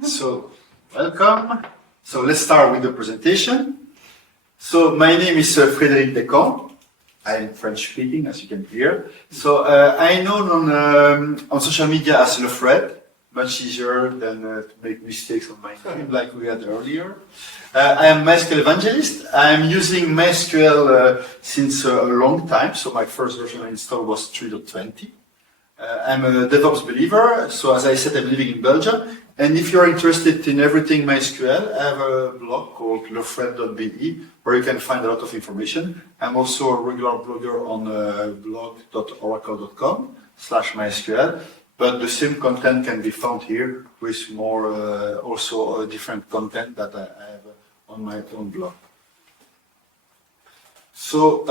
So, welcome. So let's start with the presentation. So my name is Frédéric Descamps. I am French speaking, as you can hear. So I'm known on social media as Le Fred, much easier than to make mistakes on my name like we had earlier. I am MySQL evangelist. I'm using MySQL since a long time. So my first version I installed was 3.20. I'm a DevOps believer. So as I said, I'm living in Belgium. And if you're interested in everything MySQL, I have a blog called lefred.be where you can find a lot of information. I'm also a regular blogger on blog.oracle.com/MySQL. But the same content can be found here with more also different content that I have on my own blog. So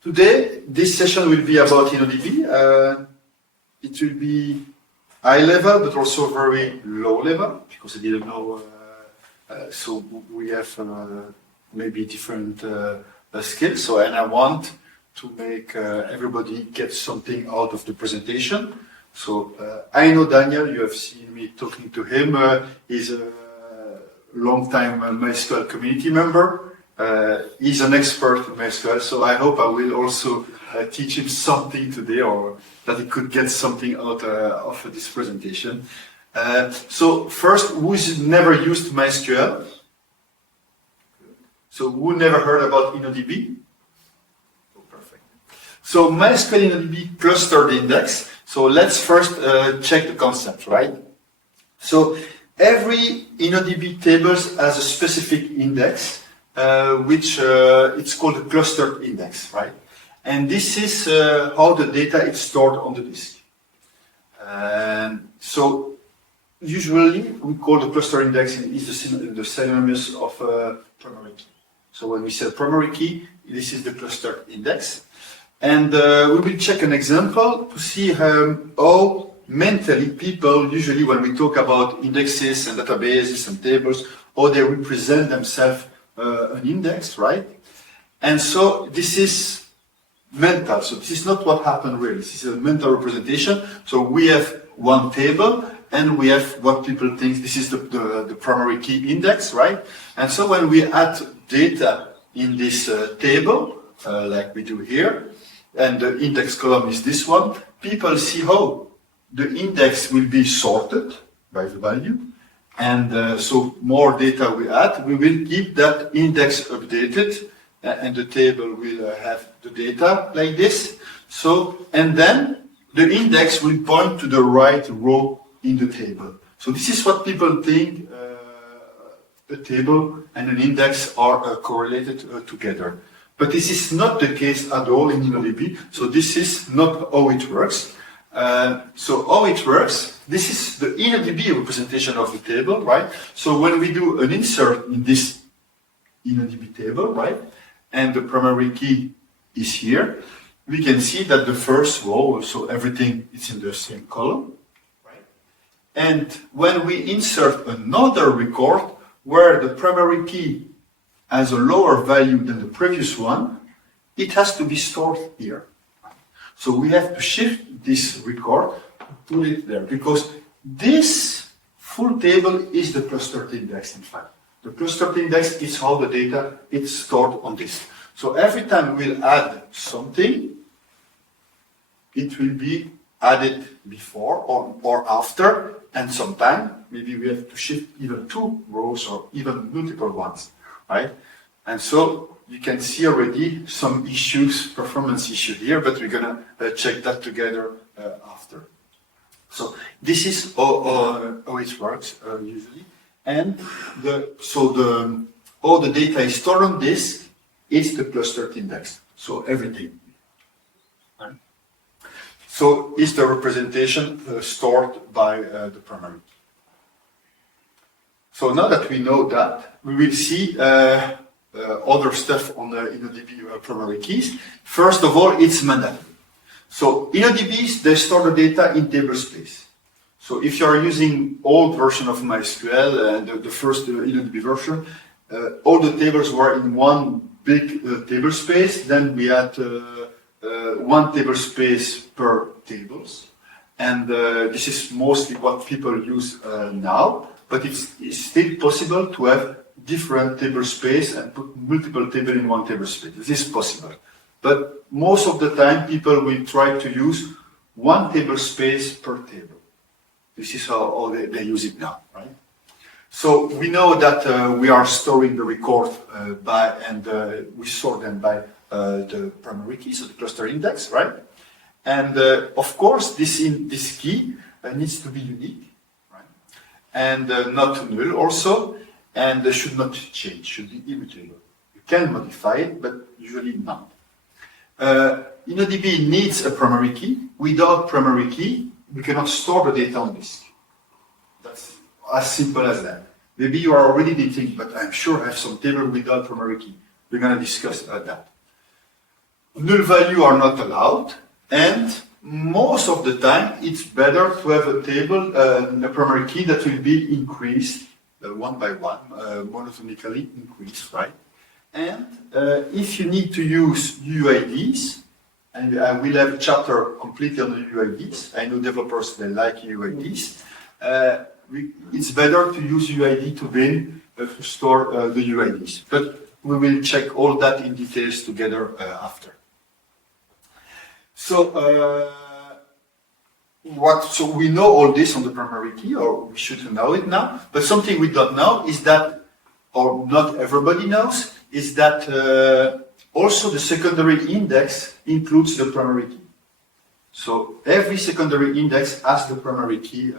today, this session will be about InnoDB. It will be high level, but also very low level, because I didn't know. So we have maybe different skills. So, and I want to make everybody get something out of the presentation. So I know Daniel, you have seen me talking to him. He's a long-time MySQL community member. He's an expert in MySQL, so I hope I will also teach him something today, or that he could get something out of this presentation. So first, who's never used MySQL? So who never heard about InnoDB? Oh, perfect. So MySQL InnoDB clustered index. So let's first check the concept, right? So every InnoDB table has a specific index, which it's called a clustered index, right? And this is how the data is stored on the disk. So usually we call the cluster index is the synonymous of primary key. So when we say primary key, this is the cluster index. And we will check an example to see how mentally people, usually when we talk about indexes and databases and tables, how they represent themselves an index, right? And so this is mental. So this is not what happened really. This is a mental representation. So we have one table and we have what people think this is the primary key index, right? And so when we add data in this table, like we do here, and the index column is this one, people see how the index will be sorted by the value. And so more data we add, we will keep that index updated, and the table will have the data like this. So, and then the index will point to the right row in the table. So this is what people think a table and an index are correlated together. But this is not the case at all in InnoDB. So this is not how it works. So how it works, this is the InnoDB representation of the table, right? So when we do an insert in this InnoDB table, right, and the primary key is here, we can see that the first row, so everything is in the same column, right? And when we insert another record where the primary key has a lower value than the previous one, it has to be stored here. So we have to shift this record, put it there, because this full table is the clustered index, in fact. The clustered index is how the data is stored on this. So every time we'll add something, it will be added before or after, and sometime maybe we have to shift even 2 rows or even multiple ones, right? And so you can see already some issues, performance issue here, but we're gonna check that together after. So this is how it works usually. And all the data is stored on this is the clustered index. So everything. Right? So is the representation stored by the primary key. So now that we know that, we will see other stuff on the InnoDB primary keys. First of all, it's mandatory. So InnoDBs, they store the data in table space. So if you are using old version of MySQL and the first InnoDB version, all the tables were in one big table space. Then we had one table space per tables. and this is mostly what people use now, but it's still possible to have different table space and put multiple tables in one table space. This is possible. But most of the time, people will try to use one table space per table. This is how they use it now, right? So we know that we are storing the record we store them by the primary key, so the cluster index, right? And of course, this key needs to be unique, right? And not null also, and should not change, should be immutable. You can modify it, but usually not. InnoDB needs a primary key. Without primary key, we cannot store the data on disk. That's as simple as that. Maybe you are already thinking, but I'm sure I have some table without primary key. We're going to discuss that. Null value are not allowed, and most of the time it's better to have a table, a primary key that will be increased one by one, monotonically increased, right? And if you need to use UUIDs, and I will have a chapter completely on the UUIDs. I know developers, they like UUIDs. It's better to use UUID to store the UUIDs. But we will check all that in details together after. So we know all this on the primary key, or we should know it now. But something we don't know is that, or not everybody knows, is that also the secondary index includes the primary key. So every secondary index has the primary key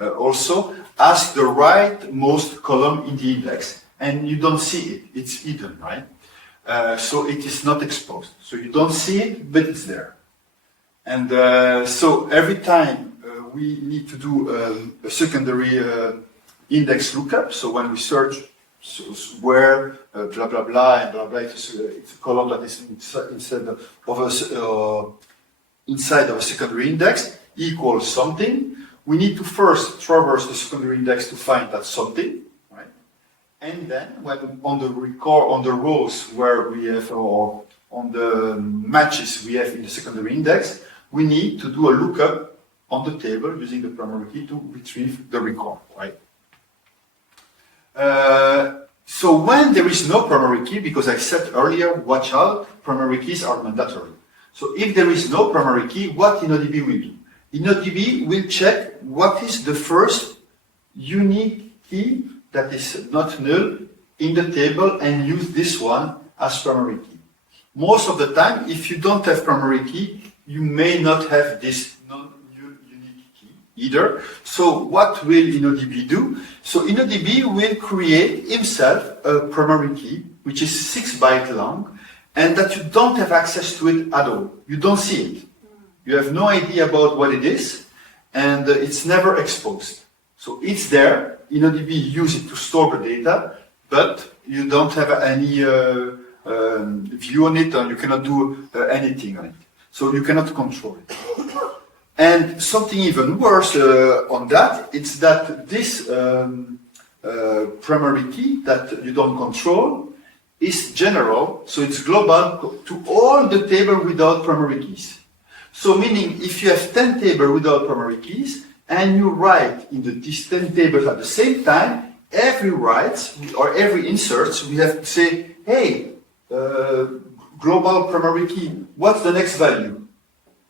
also, has the rightmost column in the index, and you don't see it, it's hidden, right? So it is not exposed. So you don't see it, but it's there. And so every time we need to do a secondary index lookup, so when we search where blah blah blah and blah blah, it's a column that is inside of a secondary index equals something. We need to first traverse the secondary index to find that something, right? And then when on the rows where we have, or on the matches we have in the secondary index, we need to do a lookup on the table using the primary key to retrieve the record, right? So when there is no primary key, because I said earlier, watch out, primary keys are mandatory. So if there is no primary key, what InnoDB will do? InnoDB will check what is the first unique key that is not null in the table and use this one as primary key. Most of the time, if you don't have primary key, you may not have this non-unique key either. So what will InnoDB do? So InnoDB will create himself a primary key, which is 6 bytes long, and that you don't have access to it at all. You don't see it. You have no idea about what it is, and it's never exposed. So it's there. InnoDB uses it to store the data, but you don't have any view on it, and you cannot do anything on it. So you cannot control it. And something even worse on that, it's that this primary key that you don't control is general, so it's global to all the table without primary keys. So meaning if you have 10 tables without primary keys and you write in these 10 tables at the same time, every write or every insert, we have to say, hey, global primary key, what's the next value?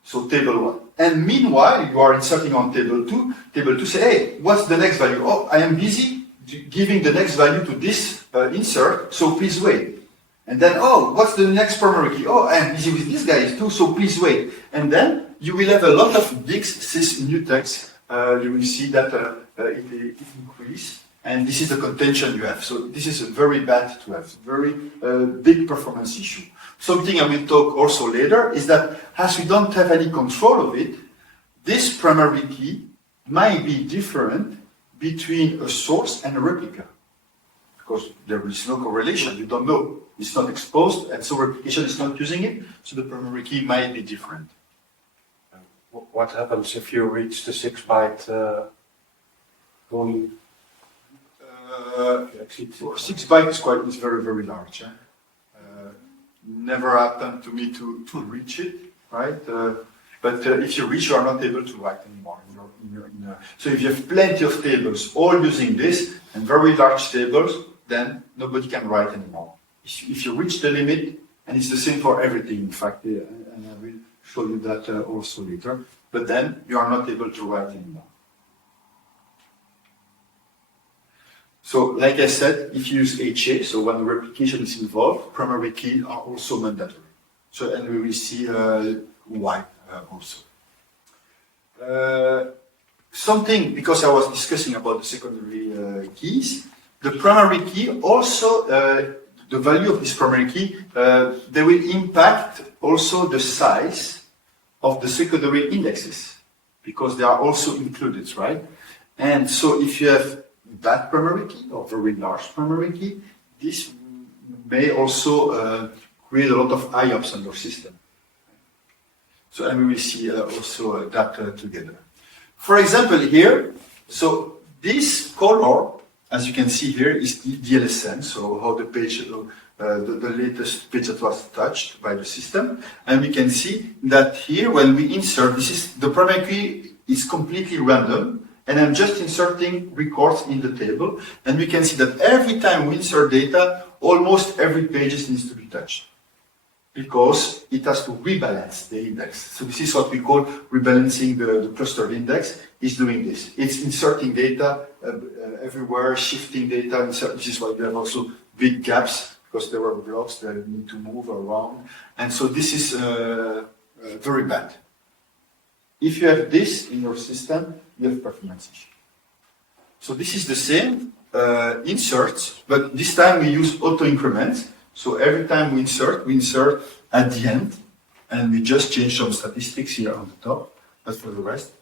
So table 1. And meanwhile, you are inserting on table 2. Table 2 say, hey, what's the next value? Oh, I am busy giving the next value to this insert, so please wait. And then, oh, what's the next primary key? Oh, I am busy with this guy too, so please wait. And then you will have a lot of big sys mutex. You will see that it increase. And this is the contention you have. So this is very bad to have, very big performance issue. Something I will talk also later is that as we don't have any control of it, this primary key might be different between a source and a replica. Because there is no correlation, you don't know. It's not exposed, and so replication is not using it, so the primary key might be different. What happens if you reach the 6 byte going? 6 bytes is very, very large. Never happened to me to reach it, right? But if you reach, you are not able to write anymore. So if you have plenty of tables, all using this, and very large tables, then nobody can write anymore. If you reach the limit, and it's the same for everything, in fact, and I will show you that also later, but then you are not able to write anymore. So, like I said, if you use HA, so when replication is involved, primary keys are also mandatory. So, and we will see why also. Something, because I was discussing about the secondary keys, the primary key also, the value of this primary key, they will impact also the size of the secondary indexes, because they are also included, right? And so if you have that primary key or very large primary key, this may also create a lot of IOPS on your system. So, and we will see also that together. For example, here, so this color, as you can see here, is the DLSN, so how the page, the latest page that was touched by the system. And we can see that here, when we insert, this is the primary key is completely random, and I'm just inserting records in the table. And we can see that every time we insert data, almost every page needs to be touched, because it has to rebalance the index. So this is what we call rebalancing the clustered index, is doing this. It's inserting data everywhere, shifting data. This is why we have also big gaps, because there are blocks that need to move around. And so this is very bad. If you have this in your system, you have performance issue. So this is the same inserts, but this time we use auto-increment. So every time we insert at the end, and we just change some statistics here on the top, but for the rest,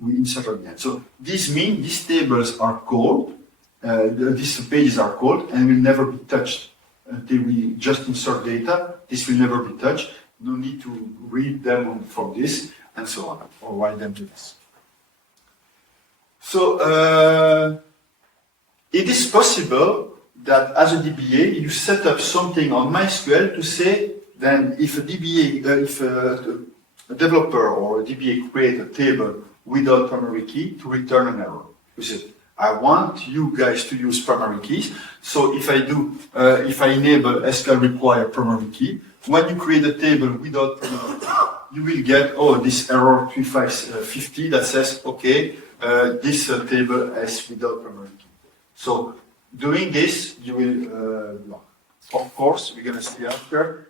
we insert at the end. So this means these tables are called, these pages are called, and will never be touched. Until we just insert data, this will never be touched. No need to read them from this, and so on, or write them to this. So it is possible that as a DBA, you set up something on MySQL to say, then if a DBA, if a developer or a DBA create a table without primary key, to return an error. You say, I want you guys to use primary keys. So if I enable SQL require primary key, when you create a table without primary key, you will get, this error 3550 that says, okay, this table is without primary key. So doing this, you will block. Of course, we're going to see after.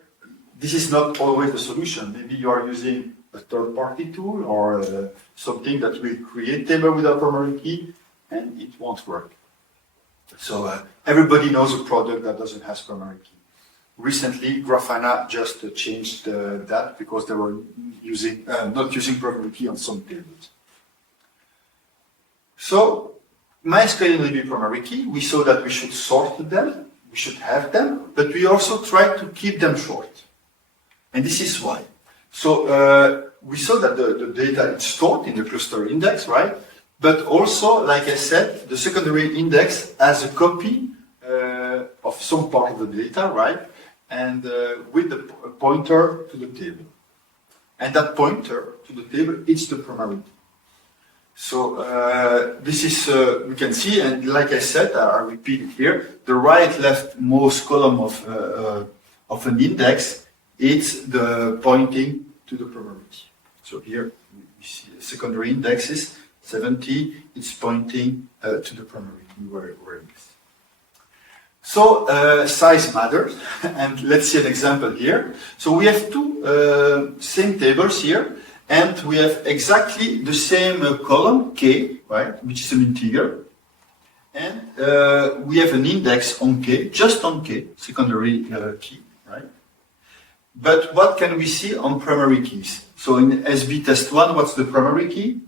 This is not always the solution. Maybe you are using a third-party tool or something that will create table without primary key, and it won't work. So everybody knows a product that doesn't have primary key. Recently, Grafana just changed that because they were not using primary key on some tables. So MySQL InnoDB Primary Key, we saw that we should sort them, we should have them, but we also try to keep them short. And this is why. So we saw that the data is stored in the cluster index, right? But also, like I said, the secondary index has a copy of some part of the data, right? And with the pointer to the table. And that pointer to the table, it's the primary key. So this is, we can see, and like I said, I repeat it here, the right leftmost column of an index, it's the pointing to the primary key. So here we see the secondary indexes, 70, it's pointing to the primary key where it is. So size matters, and let's see an example here. So we have two same tables here, and we have exactly the same column, k, right, which is an integer. And we have an index on k, just on k, secondary key, right? But what can we see on primary keys? So in SB test 1, what's the primary key?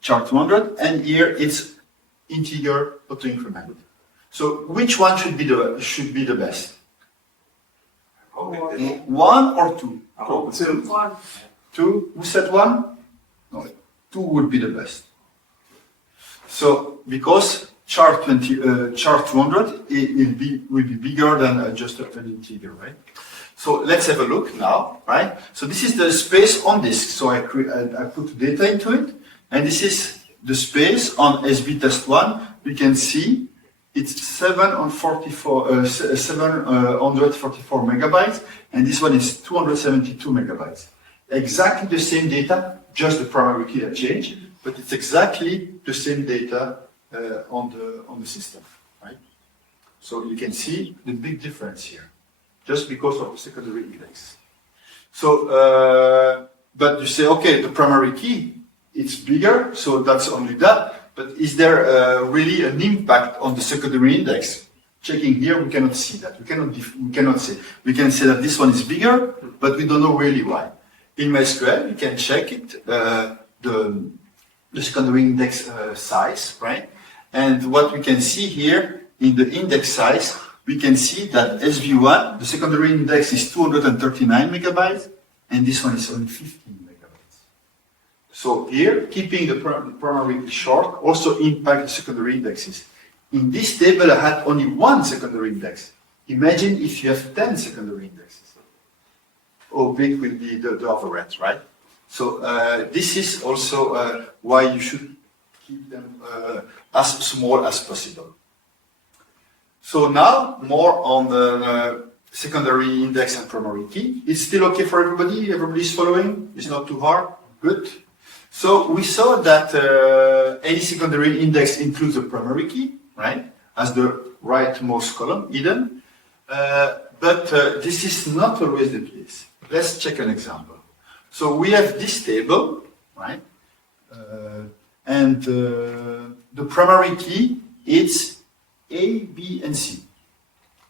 Chart 200, and here it's integer auto-increment. So which one should be the best? Okay. 1 or 2? Two. 1. 2? Who said 1? No, 2 would be the best. So because chart 200 will be bigger than just an integer, right? So let's have a look now, right? So this is the space on disk. So I put data into it, and this is the space on SB test 1. We can see it's 744 megabytes, and this one is 272 megabytes. Exactly the same data, just the primary key that changed, but it's exactly the same data on the system, right? So you can see the big difference here, just because of the secondary index. So, but you say, okay, the primary key, it's bigger, so that's only that. But is there really an impact on the secondary index? Checking here, we cannot see that. We cannot say. We can say that this one is bigger, but we don't know really why. In MySQL, we can check it, the secondary index size, right? And what we can see here in the index size, we can see that SV1, the secondary index is 239 megabytes, and this one is only 15 megabytes. So here, keeping the primary short also impact the secondary indexes. In this table, I had only one secondary index. Imagine if you have 10 secondary indexes. How big will be the overhead, right? So this is also why you should keep them as small as possible. So now, more on the secondary index and primary key. It's still okay for everybody? Everybody's following? It's not too hard? Good. So we saw that any secondary index includes a primary key, right? As the rightmost column, hidden. But this is not always the case. Let's check an example. So we have this table, right? And the primary key is A, B, and C.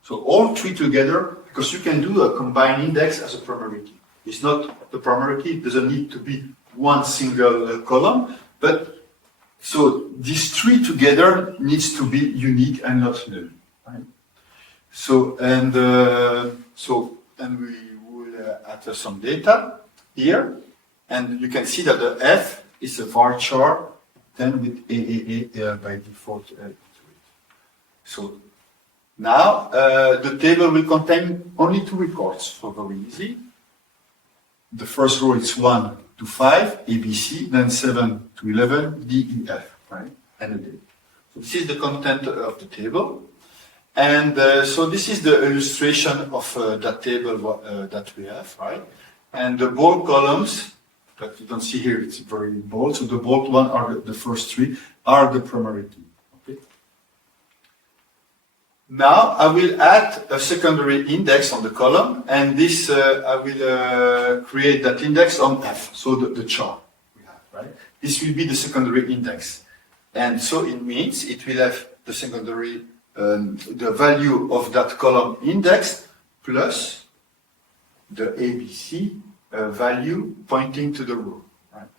So all three together, because you can do a combined index as a primary key. It's not the primary key, it doesn't need to be one single column, but so these three together needs to be unique and not null, right? So and we will add some data here, and you can see that the F is a varchar, then with AAA by default. So now the table will contain only two records, so very easy. The first row is 1 to 5, ABC, then 7 to 11, D, E, F, right? And a date. So this is the content of the table. And so this is the illustration of that table that we have, right? And the bold columns that you don't see here, it's very bold. So the bold one are the first three, are the primary key. Okay. Now I will add a secondary index on the column, and this I will create that index on F, so the char we have, right? This will be the secondary index, and so it means it will have the secondary, the value of that column index plus the ABC value pointing to the row, right?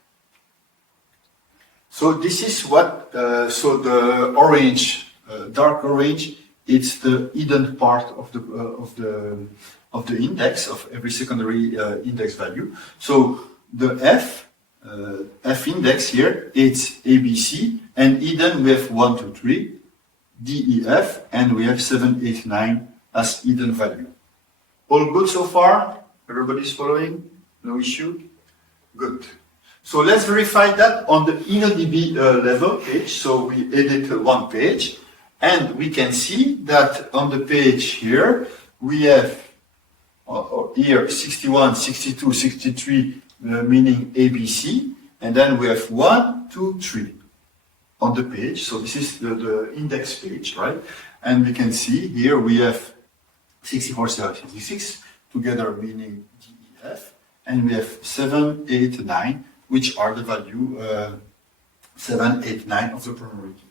So this is what, so the orange, dark orange, it's the hidden part of the index of every secondary index value. So the F index here, it's ABC, and hidden we have 1, 2, 3, D, E, F, and we have 7, 8, 9 as hidden value. All good so far? Everybody's following? No issue? Good. So let's verify that on the InnoDB level page. So we edit one page, and we can see that on the page here, we have here 61, 62, 63, meaning ABC, and then we have 1, 2, 3 on the page. So this is the index page, right? And we can see here we have 64, 66 together, meaning DEF, and we have 7, 8, 9, which are the value 7, 8, 9 of the primary key.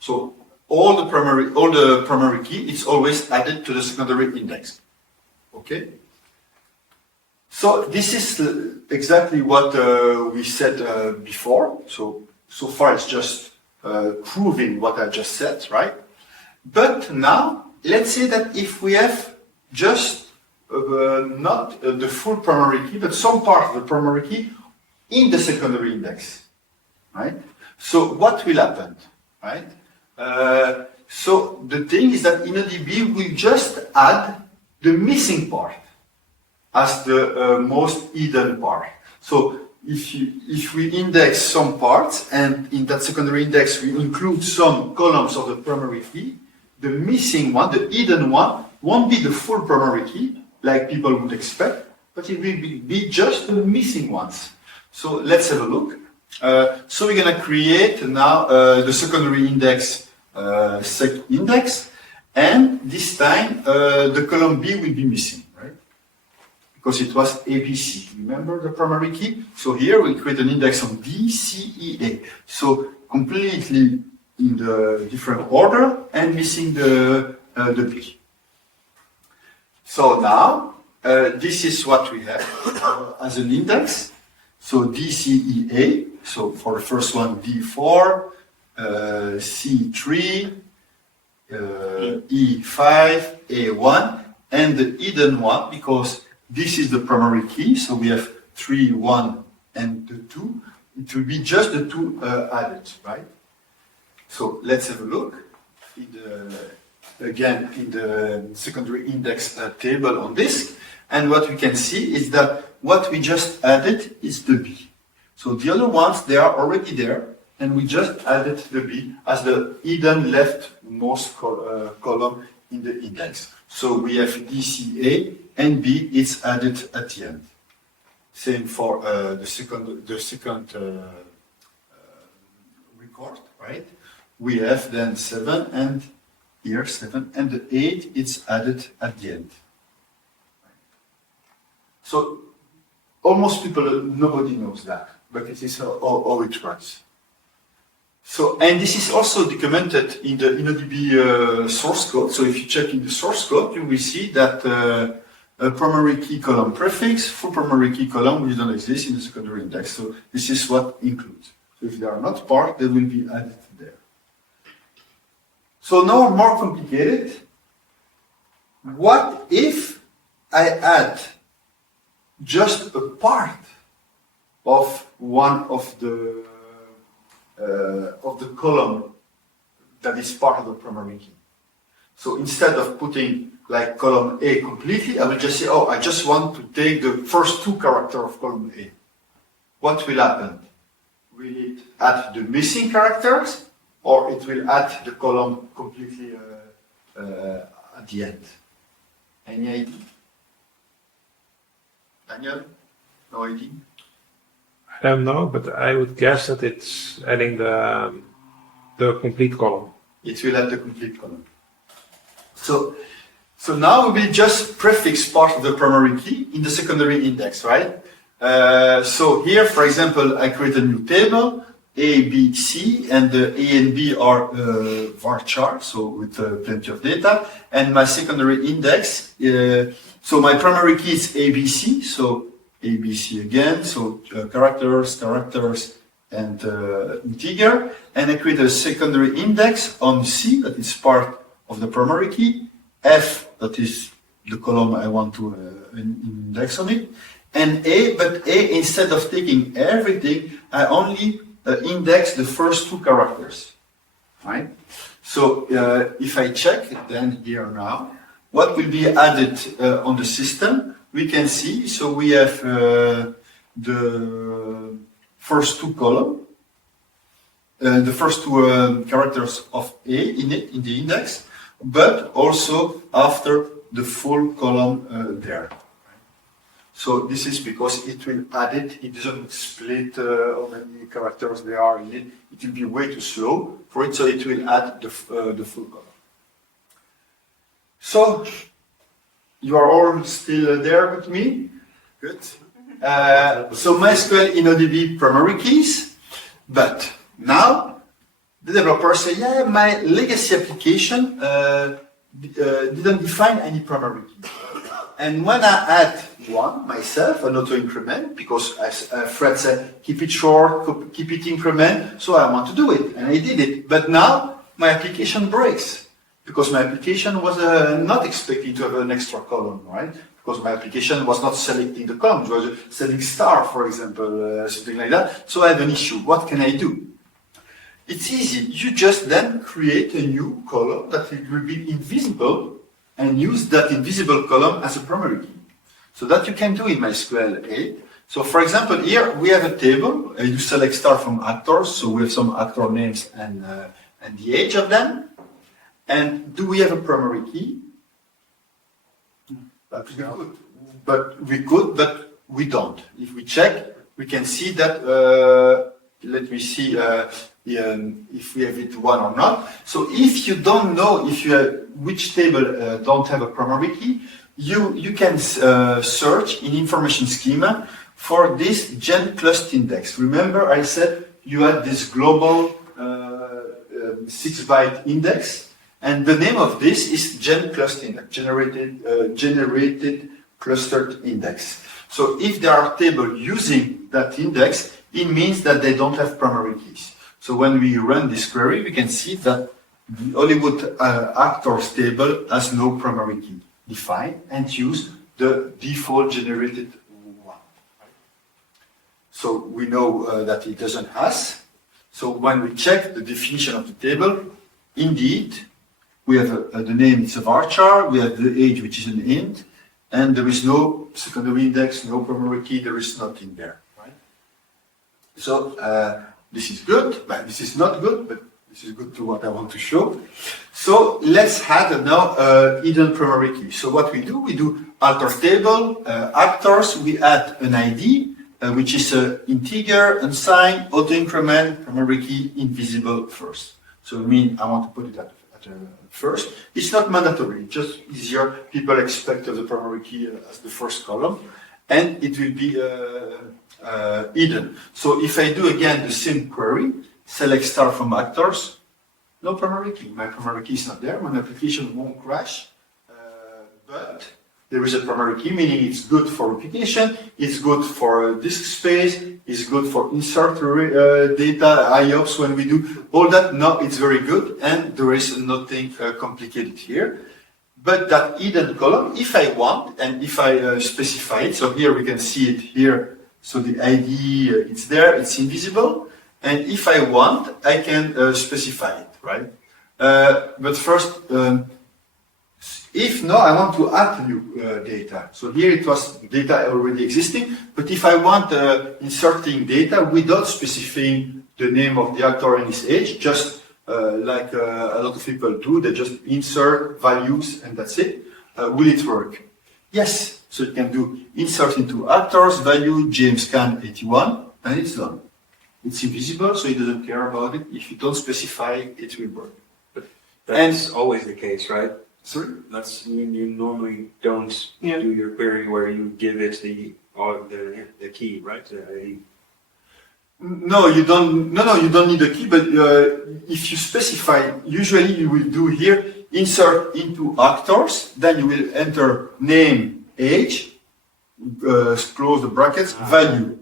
So all the primary key is always added to the secondary index. Okay. So this is exactly what we said before. So far it's just proving what I just said, right? But now let's say that if we have just not the full primary key, but some part of the primary key in the secondary index, right? So what will happen, right? So the thing is that InnoDB will just add the missing part. as the most hidden part. So if we index some parts, and in that secondary index we include some columns of the primary key, the missing one, the hidden one, won't be the full primary key, like people would expect, but it will be just the missing ones. So let's have a look. So we're going to create now the secondary index, sec index, and this time the column B will be missing, right? Because it was ABC. Remember the primary key? So here we create an index on D, C, E, A. So completely in the different order and missing the B. So now this is what we have as an index. So D, C, E, A. So for the first one, D4, C3, E5, A1, and the hidden one, because this is the primary key, so we have 3, 1, and the 2. It will be just the 2 added, right? So let's have a look. Again, in the secondary index table on disk. And what we can see is that what we just added is the B. So the other ones, they are already there, and we just added the B as the hidden leftmost column in the index. So we have DCA and B, it's added at the end. Same for the second record, right? We have then 7 and here 7, and the 8, it's added at the end. So almost nobody knows that, but it is how it runs. So, and this is also documented in the InnoDB source code. So if you check in the source code, you will see that a primary key column prefix, full primary key column, which don't exist in the secondary index. So this is what includes. So if they are not part, they will be added there. So now more complicated. What if I add just a part of one of the column that is part of the primary key? So instead of putting like column A completely, I will just say, oh, I just want to take the first 2 characters of column A. What will happen? Will it add the missing characters, or it will add the column completely at the end? Any idea? Daniel? No idea? I don't know, but I would guess that it's adding the complete column. It will add the complete column. So now we will just prefix part of the primary key in the secondary index, right? So here, for example, I create a new table, A, B, C, and the A and B are varchar, so with plenty of data. And my secondary index, so my primary key is ABC, so ABC again, so characters, and integer. And I create a secondary index on C, that is part of the primary key, F, that is the column I want to index on it, and A, but A, instead of taking everything, I only index the first 2 characters, right? So if I check then here now, what will be added on the system, we can see, so we have the first 2 columns, the first 2 characters of A in it, in the index, but also after the full column there. So this is because it will add it, it doesn't split how many characters there are in it, it will be way too slow for it, so it will add the full column. So, you are all still there with me? Good. So MySQL InnoDB Primary Keys, but now the developers say, yeah, my legacy application didn't define any primary key. And when I add one myself, an auto-increment, because as Fred said, keep it short, keep it increment, so I want to do it, and I did it. But now my application breaks, because my application was not expecting to have an extra column, right? Because my application was not selecting the column, it was setting star, for example, something like that. So I have an issue. What can I do? It's easy. You just then create a new column that will be invisible and use that invisible column as a primary key. So that you can do in MySQL 8. So for example, here we have a table. You select star from actors. So we have some actor names and the age of them. And do we have a primary key? We could, but we don't. If we check, we can see that, let me see if we have it one or not. So if you don't know if you have, which table don't have a primary key, you can search in information schema for this gen cluster index. Remember I said you had this global 6-byte index, and the name of this is gen cluster index, generated clustered index. So if there are tables using that index, it means that they don't have primary keys. So when we run this query, we can see that the Hollywood actors table has no primary key defined and use the default generated one. So we know that it doesn't has. So when we check the definition of the table, indeed, we have the name, it's a varchar, we have the age, which is an int, and there is no secondary index, no primary key, there is nothing there. Right? So this is good, but this is not good, but this is good to what I want to show. So let's add now hidden primary key. So what we do alter table, actors, we add an ID, which is an integer, unsigned, auto-increment, primary key, invisible first. So I mean, I want to put it at first. It's not mandatory, it's just easier. People expect the primary key as the first column, and it will be hidden. So if I do again the same query, select star from actors, no primary key. My primary key is not there. My application won't crash, but there is a primary key, meaning it's good for replication, it's good for disk space, it's good for insert data, IOPS when we do all that. No, it's very good, and there is nothing complicated here. But that hidden column, if I want, and if I specify it, so here we can see it here, so the ID, it's there, it's invisible, and if I want, I can specify it, right? But first, if no, I want to add new data. So here it was data already existing, but if I want inserting data without specifying the name of the actor and his age, just like a lot of people do, they just insert values and that's it. Will it work? Yes. So you can do insert into actors, value, JMScan 81, and it's done. It's invisible, so it doesn't care about it. If you don't specify, it will work. But that's always the case, right? Sorry? That's you normally don't do your query where you give it the key, right? No, you don't. No, you don't need a key. But if you specify, usually you will do here insert into actors. Then you will enter name, age, close the brackets, value.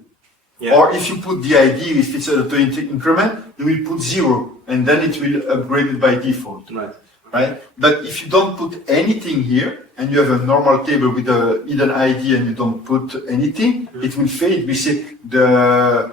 Yeah. Or if you put the ID, if it's an auto-increment, you will put 0, and then it will upgrade it by default. Right? But if you don't put anything here, and you have a normal table with a hidden ID and you don't put anything, it will fade. We say the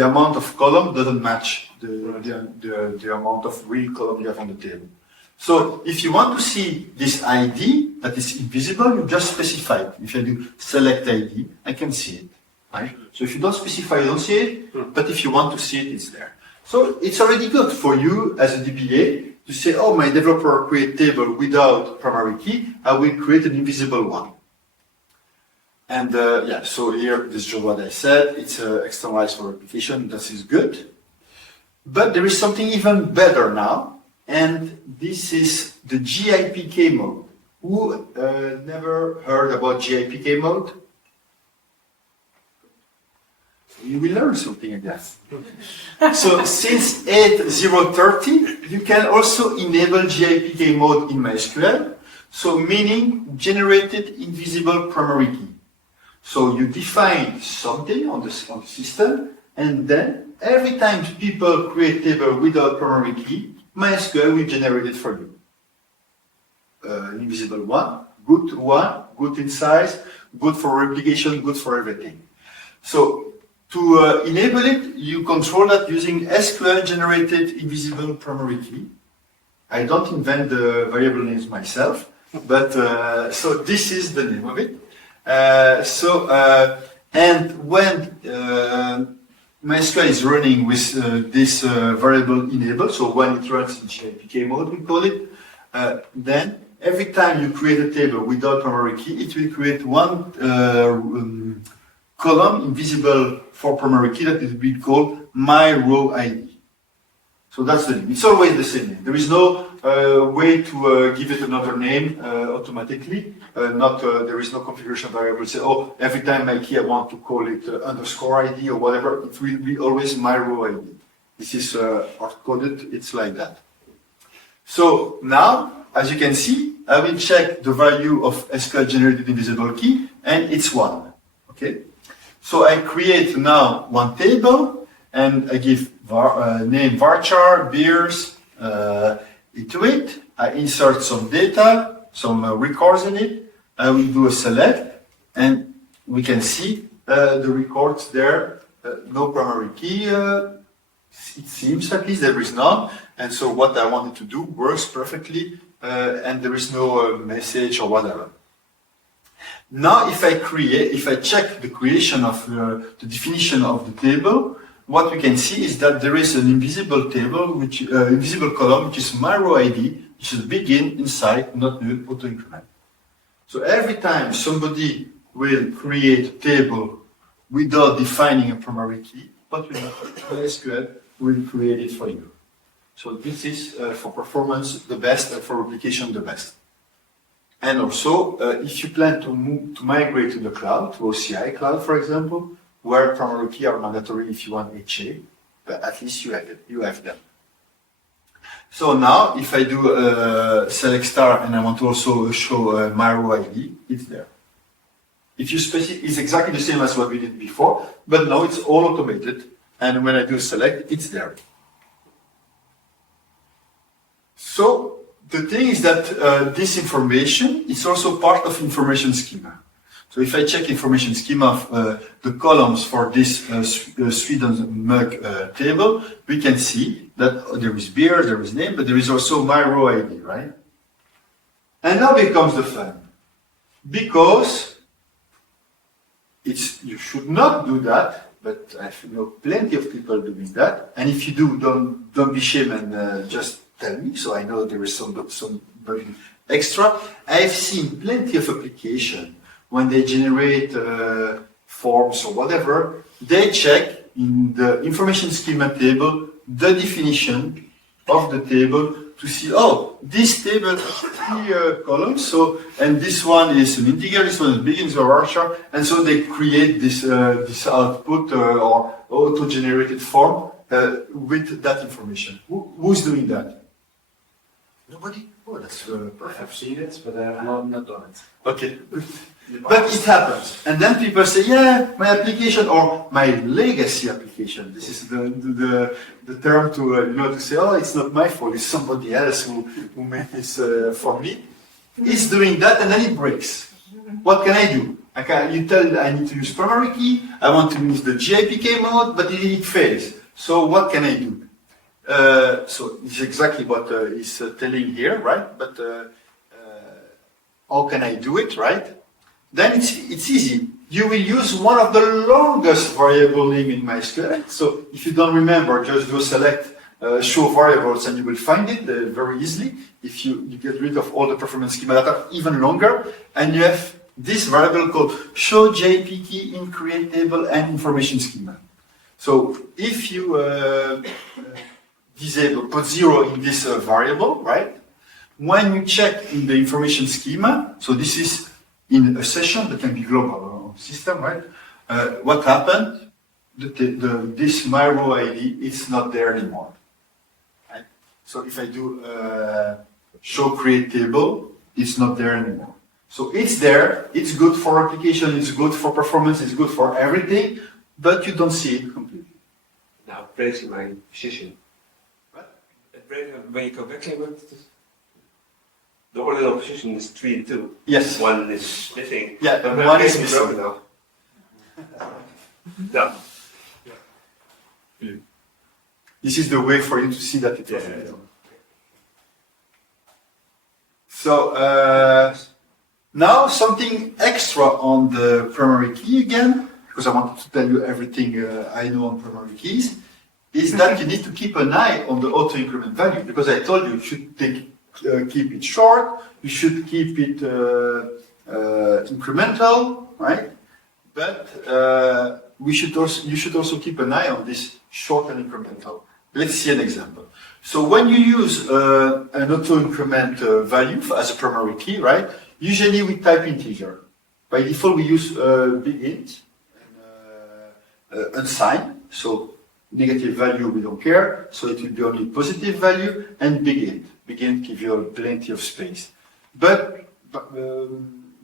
amount of column doesn't match the amount of real column you have on the table. So if you want to see this ID that is invisible, you just specify it. If I do select ID, I can see it. Right? So if you don't specify, you don't see it, but if you want to see it, it's there. So it's already good for you as a DBA to say, oh, my developer create table without primary key, I will create an invisible one. And yeah, so here, this is what I said, it's externalized for replication, that is good. But there is something even better now, and this is the GIPK mode. Who never heard about GIPK mode? You will learn something again. So since 8.0.30, you can also enable GIPK mode in MySQL. So meaning generated invisible primary key. So you define something on the system, and then every time people create table without primary key, MySQL will generate it for you. Invisible one, good in size, good for replication, good for everything. So to enable it, you control that using SQL generated invisible primary key. I don't invent the variable names myself, but so this is the name of it. And when MySQL is running with this variable enable, so when it runs in JPK mode, we call it, then every time you create a table without primary key, it will create one column invisible for primary key that will be called MyRowID. So that's the name. It's always the same name. There is no way to give it another name automatically. There is no configuration variable. Say, oh, every time my key I want to call it underscore ID or whatever. It will be always MyRowID. This is hard-coded. It's like that. So now, as you can see, I will check the value of SQL generated invisible key, and it's 1. Okay. So I create now one table, and I give name varchar beers into it. I insert some data, some records in it. I will do a select, and we can see the records there. No primary key. It seems at least there is none. And so what I wanted to do works perfectly, and there is no message or whatever. Now, if I check the creation of the definition of the table, what we can see is that there is an invisible table, invisible column, which is MyRowID, which is begin inside, not null, auto-increment. So every time somebody will create a table without defining a primary key, what will happen? MySQL will create it for you. So this is for performance the best, and for replication the best. And also, if you plan to migrate to the cloud, to OCI cloud, for example, where primary key are mandatory if you want HA, but at least you have them. So now, if I do select star and I want to also show MyRowID, it's there. If you specify, it's exactly the same as what we did before, but now it's all automated, and when I do select, it's there. So the thing is that this information is also part of information schema. So if I check information schema of the columns for this Sweden mug table, we can see that there is beer, there is name, but there is also MyRowID, right? And now becomes the fun. Because you should not do that, but I know plenty of people doing that. And if you do, don't be shame and just tell me, so I know there is some extra. I've seen plenty of applications when they generate forms or whatever, they check in the information schema table the definition of the table to see, oh, this table has 3 columns, so, and this one is an integer, this one is begins or varchar, and so they create this output or auto-generated form with that information. Who's doing that? Nobody? Oh, that's perfect. I've seen it, but I have not done it. Okay. But it happens. And then people say, yeah, my application or my legacy application. This is the term to say, oh, it's not my fault, it's somebody else who made this for me. It's doing that and then it breaks. What can I do? You tell I need to use primary key, I want to use the JPK mode, but it fails. So what can I do? So it's exactly what he's telling here, right? But how can I do it, right? Then it's easy. You will use one of the longest variable name in MySQL. So if you don't remember, just go select show variables and you will find it very easily. If you get rid of all the performance schema that are even longer, and you have this variable called show JPK in create table and information schema. So if you put 0 in this variable, right? When you check in the information schema, so this is in a session that can be global system, right? What happened? This MyRowID is not there anymore. Right? So if I do show create table, it's not there anymore. So it's there, it's good for application, it's good for performance, it's good for everything, but you don't see it completely. Now, placing my position. What? When you go back, the ordinal position is 3 and 2. Yes. One is missing. Yeah, But one is missing. missing. No. This is the way for you to see that it was. Yeah. So Now something extra on the primary key again, because I wanted to tell you everything I know on primary keys, is that you need to keep an eye on the auto-increment value, because I told you should keep it short, you should keep it incremental, right? But you should also keep an eye on this short and incremental. Let's see an example. So when you use an auto-increment value as a primary key, right? Usually we type integer. By default we use big int and unsigned. So negative value we don't care. So it will be only positive value and big int. Big int gives you plenty of space. But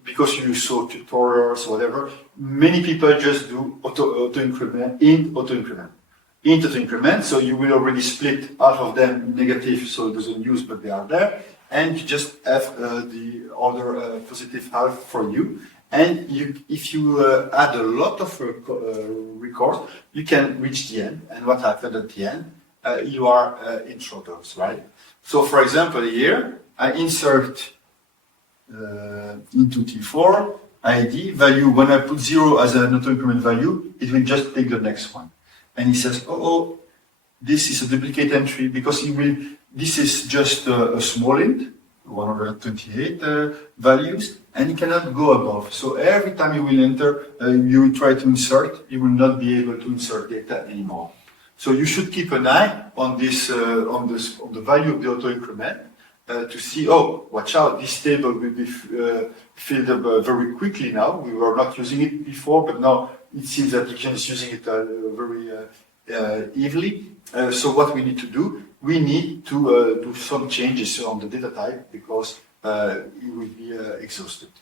because you saw tutorials or whatever, many people just do auto-increment, int auto-increment, so you will already split half of them negative, so it doesn't use, but they are there, and you just have the other positive half for you. And if you add a lot of records, you can reach the end, and what happened at the end? You are in troubles, right? So for example here, I insert into T4 ID value. When I put 0 as an auto-increment value, it will just take the next one. And he says, oh, this is a duplicate entry because this is just a small int, 128 values, and it cannot go above. So every time you will enter, you will try to insert, you will not be able to insert data anymore. So you should keep an eye on this, on the value of the auto-increment to see, oh, watch out, this table will be filled up very quickly now. We were not using it before, but now it seems that Diction is using it very easily. So what we need to do, we need to do some changes on the data type because it will be exhausted.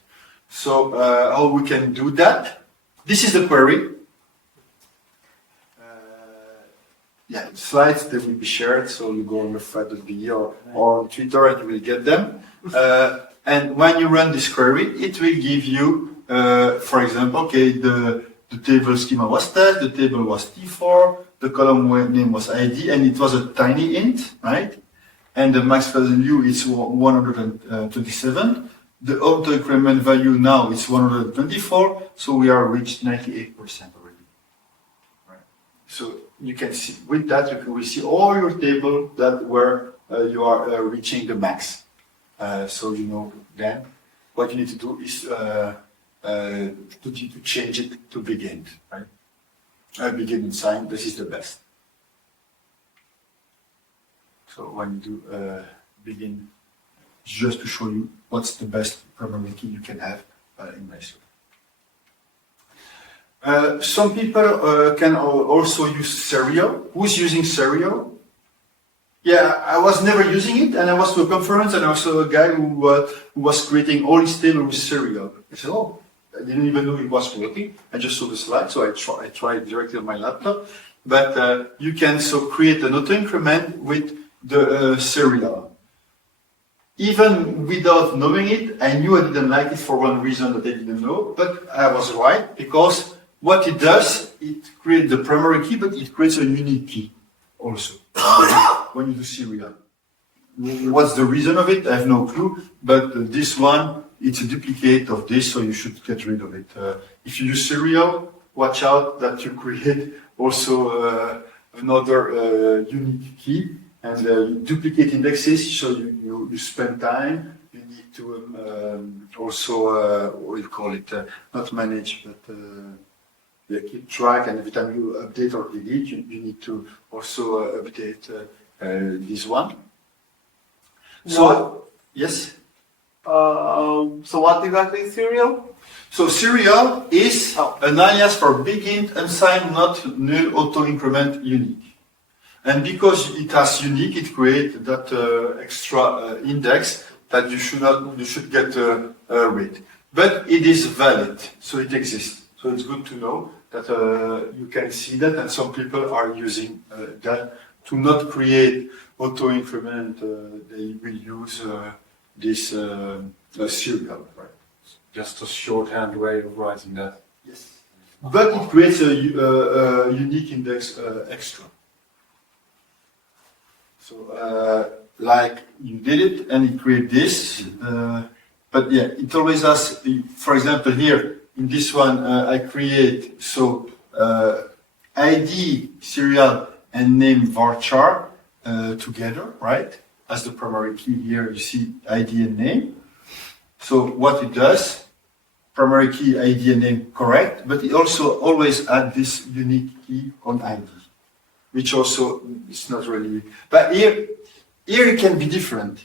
So how we can do that? This is the query. Yeah, slides that will be shared, so you go on the thread.be or on Twitter and you will get them. And when you run this query, it will give you, for example, okay, the table schema was test, the table was T4, the column name was ID, and it was a tiny int, right? And the max value is 127. The auto-increment value now is 124, so we are reached 98% already. Right. So you can see, with that, you will see all your table that where you are reaching the max. So you know then what you need to do is to change it to begin, right? Begin and sign, this is the best. So when you do begin, just to show you what's the best primary key you can have in MySQL. Some people can also use serial. Who's using serial? Yeah, I was never using it, and I was to a conference, and I saw a guy who was creating all his table with serial. I said, oh, I didn't even know it was working. I just saw the slide, so I tried directly on my laptop. But you can so create an auto-increment with the serial. Even without knowing it, I knew I didn't like it for one reason that I didn't know, but I was right, because what it does, it creates the primary key, but it creates a unique key also when you do serial. What's the reason of it? I have no clue, but this one, it's a duplicate of this, so you should get rid of it. If you use serial, watch out that you create also another unique key, and duplicate indexes, so you spend time. You need to also, what do you call it, not manage, but keep track, and every time you update or delete, you need to also update this one. So, yes? So what exactly is serial? So serial is an alias for begin, unsigned, not null, auto-increment, unique. And because it has unique, it creates that extra index that you should get rid. But it is valid, so it exists. So it's good to know that you can see that, and some people are using that to not create auto-increment. They will use this serial, right? Just a shorthand way of writing that. Yes. But it creates a unique index extra. So, like you did it, and it creates this. But yeah, it always has, for example, here in this one, I create, so ID, serial, and name varchar together, right? As the primary key here, you see ID and name. So what it does, primary key, ID, and name correct, but it also always add this unique key on ID, which also is not really, but here it can be different.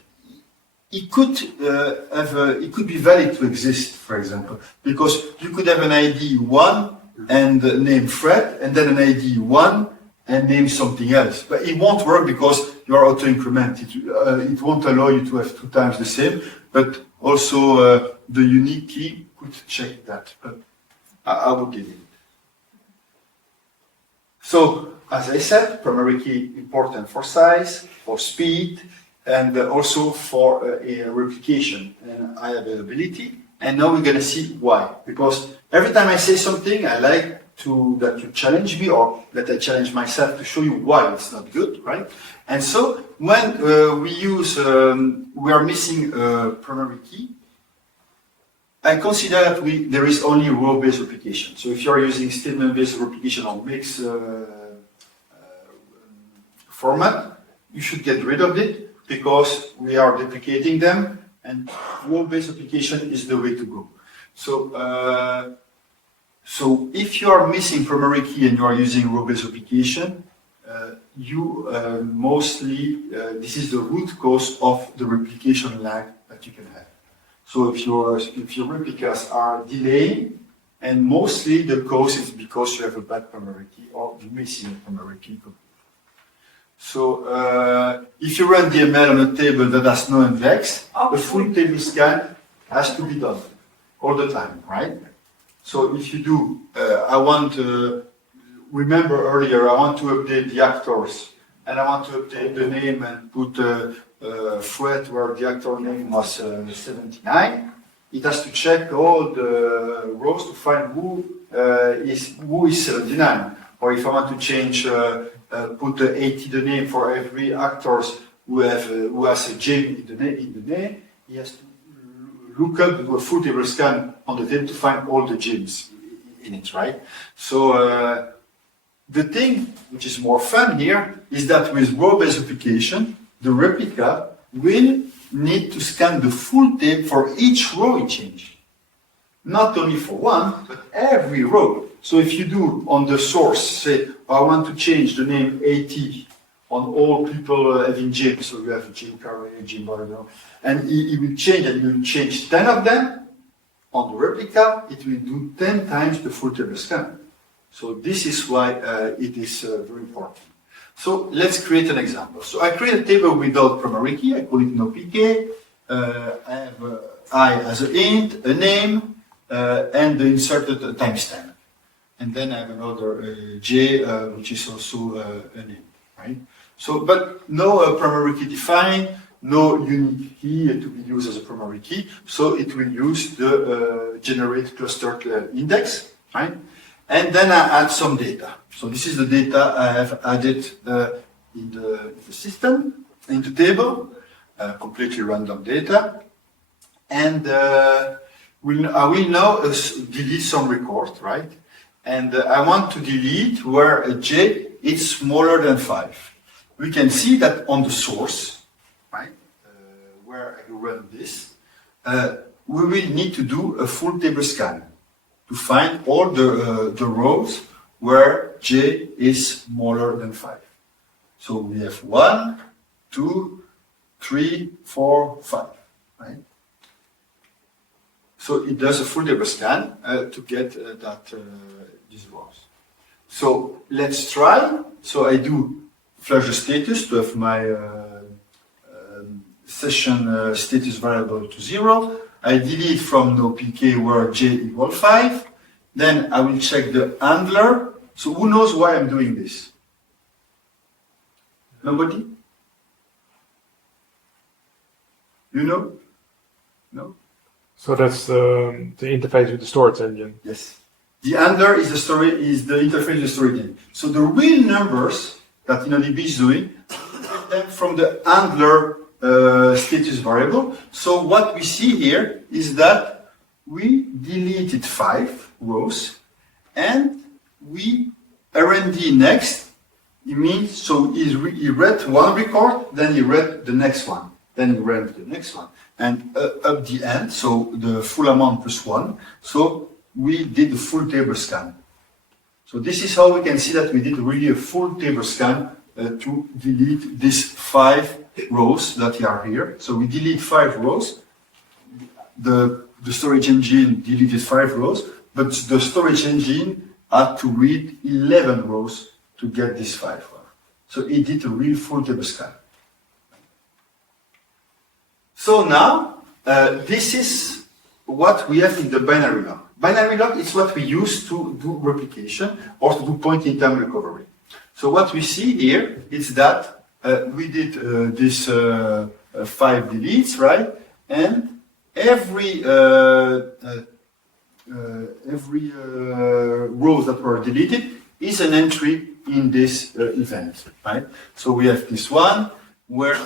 It could it could be valid to exist, for example, because you could have an ID 1 and name Fred, and then an ID 1 and name something else. But it won't work because you are auto-increment. It won't allow you to have 2 times the same, but also the unique key could check that. But I will give it. So, as I said, primary key important for size, for speed, and also for a replication and high availability. And now we're going to see why. Because every time I say something, I like that you challenge me or that I challenge myself to show you why it's not good, right? And so when we are missing a primary key, I consider that there is only row-based replication. So if you're using statement-based replication or mixed format, you should get rid of it, because we are duplicating them, and row-based application is the way to go. So, so if you are missing primary key and you are using row-based application, mostly this is the root cause of the replication lag that you can have. So if your replicas are delaying, and mostly the cause is because you have a bad primary key or missing a primary key. So if you run DML on a table that has no index, a full table scan has to be done all the time, right? So if you do, I want to remember earlier, I want to update the actors, and I want to update the name and put Fred where the actor name was 79. It has to check all the rows to find who is 79. Or if I want to change put 80 the name for every actors who has a gem in the name, he has to look up, do a full table scan on the table to find all the gems in it, right? So the thing which is more fun here is that with row-based replication, the replica will need to scan the full table for each row it changes. Not only for one, but every row. So if you do on the source, say, I want to change the name 80 on all people having Jim, so you have Jim Carrey, Jim Bardo, and it will change, and you will change 10 of them. On the replica, it will do 10 times the full table scan. So this is why it is very important. So let's create an example. So I create a table without primary key, I call it NoPK. I have I as an int, a name, and the inserted timestamp. And then I have another J, which is also a name, right? So, but no primary key defined, no unique key to be used as a primary key. So it will use the generate clustered index, right? And then I add some data. So this is the data I have added in the system, in the table, completely random data. And I will now delete some record, right? And I want to delete where a j is smaller than 5. We can see that on the source, right, where I run this, we will need to do a full table scan to find all the rows where j is smaller than 5. So we have 1, 2, 3, 4, 5, right? So it does a full table scan to get these rows. So let's try. So I do flush the status to have my session status variable to 0. I delete from NoPK where j equals 5. Then I will check the handler. So who knows why I'm doing this? Nobody? You know? No? So that's the interface with the storage engine. Yes. The handler is the interface with the storage engine. So the real numbers that InnoDB is doing, we get them from the handler status variable. So what we see here is that we deleted 5 rows and we R&D next. It means, so he read one record, then he read the next one, then he read the next one, and up the end, so the full amount plus 1. So we did the full table scan. So this is how we can see that we did really a full table scan to delete these 5 rows that are here. So we delete 5 rows. The storage engine deleted 5 rows, but the storage engine had to read 11 rows to get this 5. So it did a real full table scan. So now, this is what we have in the binary log. Binary log is what we use to do replication or to do point-in-time recovery. So what we see here is that we did this 5 deletes, right? And every row that were deleted is an entry in this event, right? So we have this one where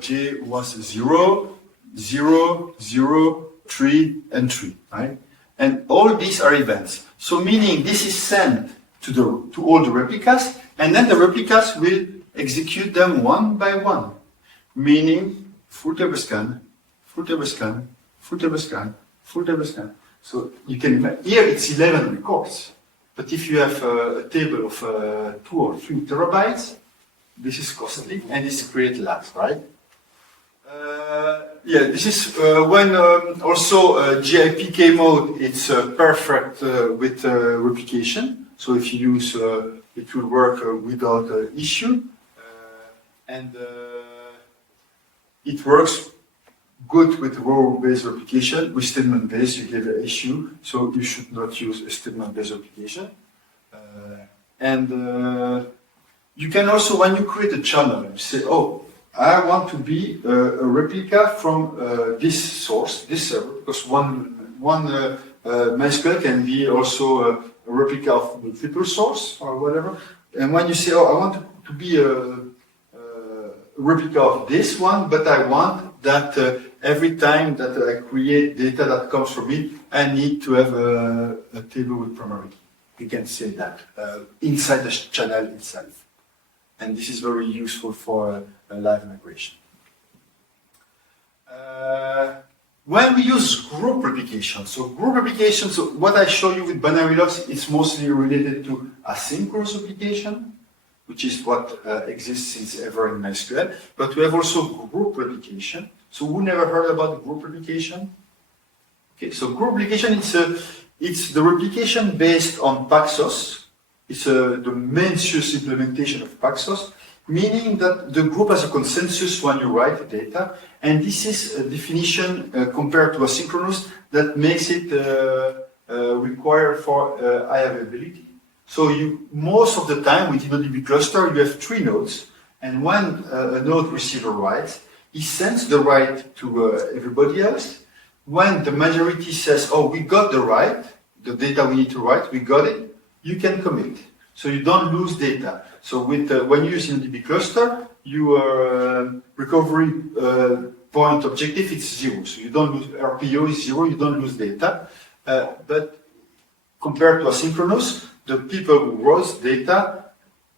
J was 0, 0, 0, 3, and 3, right? And all these are events. So meaning this is sent to all the replicas, and then the replicas will execute them one by one. Meaning full table scan, full table scan, full table scan, full table scan. So you can imagine, here it's 11 records. But if you have a table of 2 or 3 terabytes, this is costly and this creates lag, right? Yeah, this is when also GIP came out, it's perfect with replication. So if you use, it will work without issue. And it works good with row-based replication. With statement-based, you get an issue, so you should not use a statement-based replication. You can also, when you create a channel, you say, oh, I want to be a replica from this source, this server, because one MySQL can be also a replica of multiple source or whatever. And when you say, oh, I want to be a replica of this one, but I want that every time that I create data that comes from it, I need to have a table with primary key. You can say that inside the channel itself. And this is very useful for live migration. When we use group replication, so group replication, so what I show you with binary logs, it's mostly related to asynchronous replication, which is what exists since ever in MySQL. But we have also group replication. So who never heard about group replication? Okay, so group replication, it's the replication based on Paxos. It's the main-source implementation of Paxos, meaning that the group has a consensus when you write the data, and this is a definition compared to asynchronous that makes it required for high availability. So most of the time with InnoDB cluster, you have 3 nodes, and when a node receiver writes, he sends the write to everybody else. When the majority says, oh, we got the write, the data we need to write, we got it, you can commit. So you don't lose data. So with when you use InnoDB cluster, your recovery point objective is 0. So you don't lose, RPO is 0, you don't lose data. But compared to asynchronous, the people who wrote data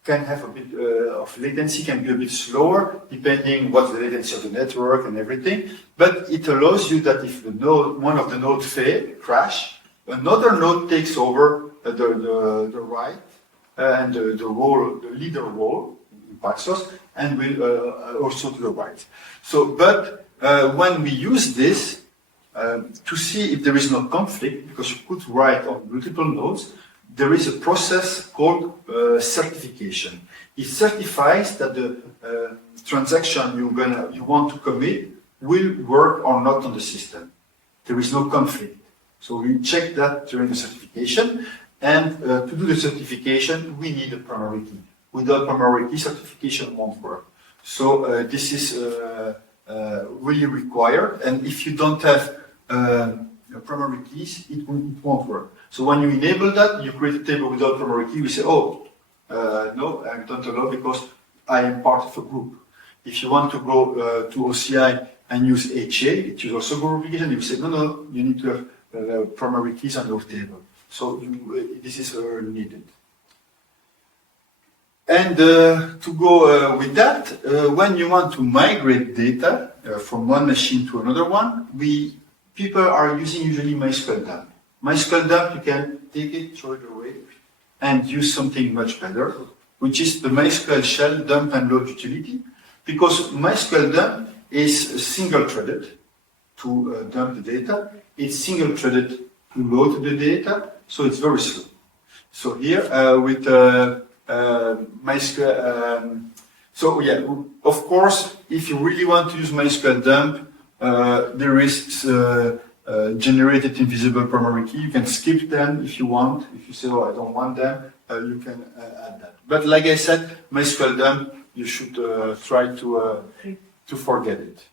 can have a bit of latency, can be a bit slower, depending what's the latency of the network and everything. But it allows you that if the node, one of the nodes crash, another node takes over the write and the role, the leader role in Paxos, and will also do the write. So, but when we use this to see if there is no conflict, because you could write on multiple nodes, there is a process called certification. It certifies that the transaction you want to commit will work or not on the system. There is no conflict. So we check that during the certification, and to do the certification, we need a primary key. Without primary key, certification won't work. So this is really required, and if you don't have primary keys, it won't work. So when you enable that, you create a table without primary key, we say, oh, no, I don't allow because I am part of a group. If you want to go to OCI and use HA, it uses also Go replication. You say, no, you need to have primary keys on your table. So this is needed. And to go with that, when you want to migrate data from one machine to another one, people are using usually MySQL dump. MySQL dump, you can take it, throw it away, and use something much better, which is the MySQL shell dump and load utility, because MySQL dump is single-threaded to dump the data. It's single-threaded to load the data, so it's very slow. So here with MySQL, so yeah, of course, if you really want to use MySQL dump, there is generated invisible primary key. You can skip them if you want. If you say, oh, I don't want them, you can add that. But like I said, MySQL dump, you should try to forget it.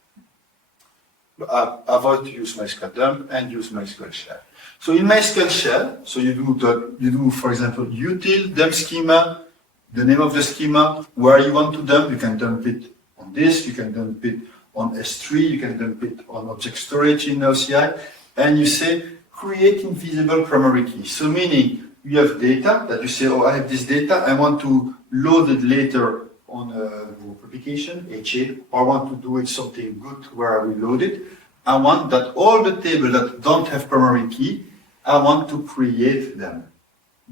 Avoid to use MySQL dump and use MySQL shell. So in MySQL shell, so you do for example util dump schema, the name of the schema, where you want to dump. You can dump it on disk, you can dump it on S3, you can dump it on object storage in OCI, and you say create invisible primary key. So meaning you have data that you say, oh, I have this data, I want to load it later on replication, HA, or I want to do it something good where I will load it. I want that all the tables that don't have primary key, I want to create them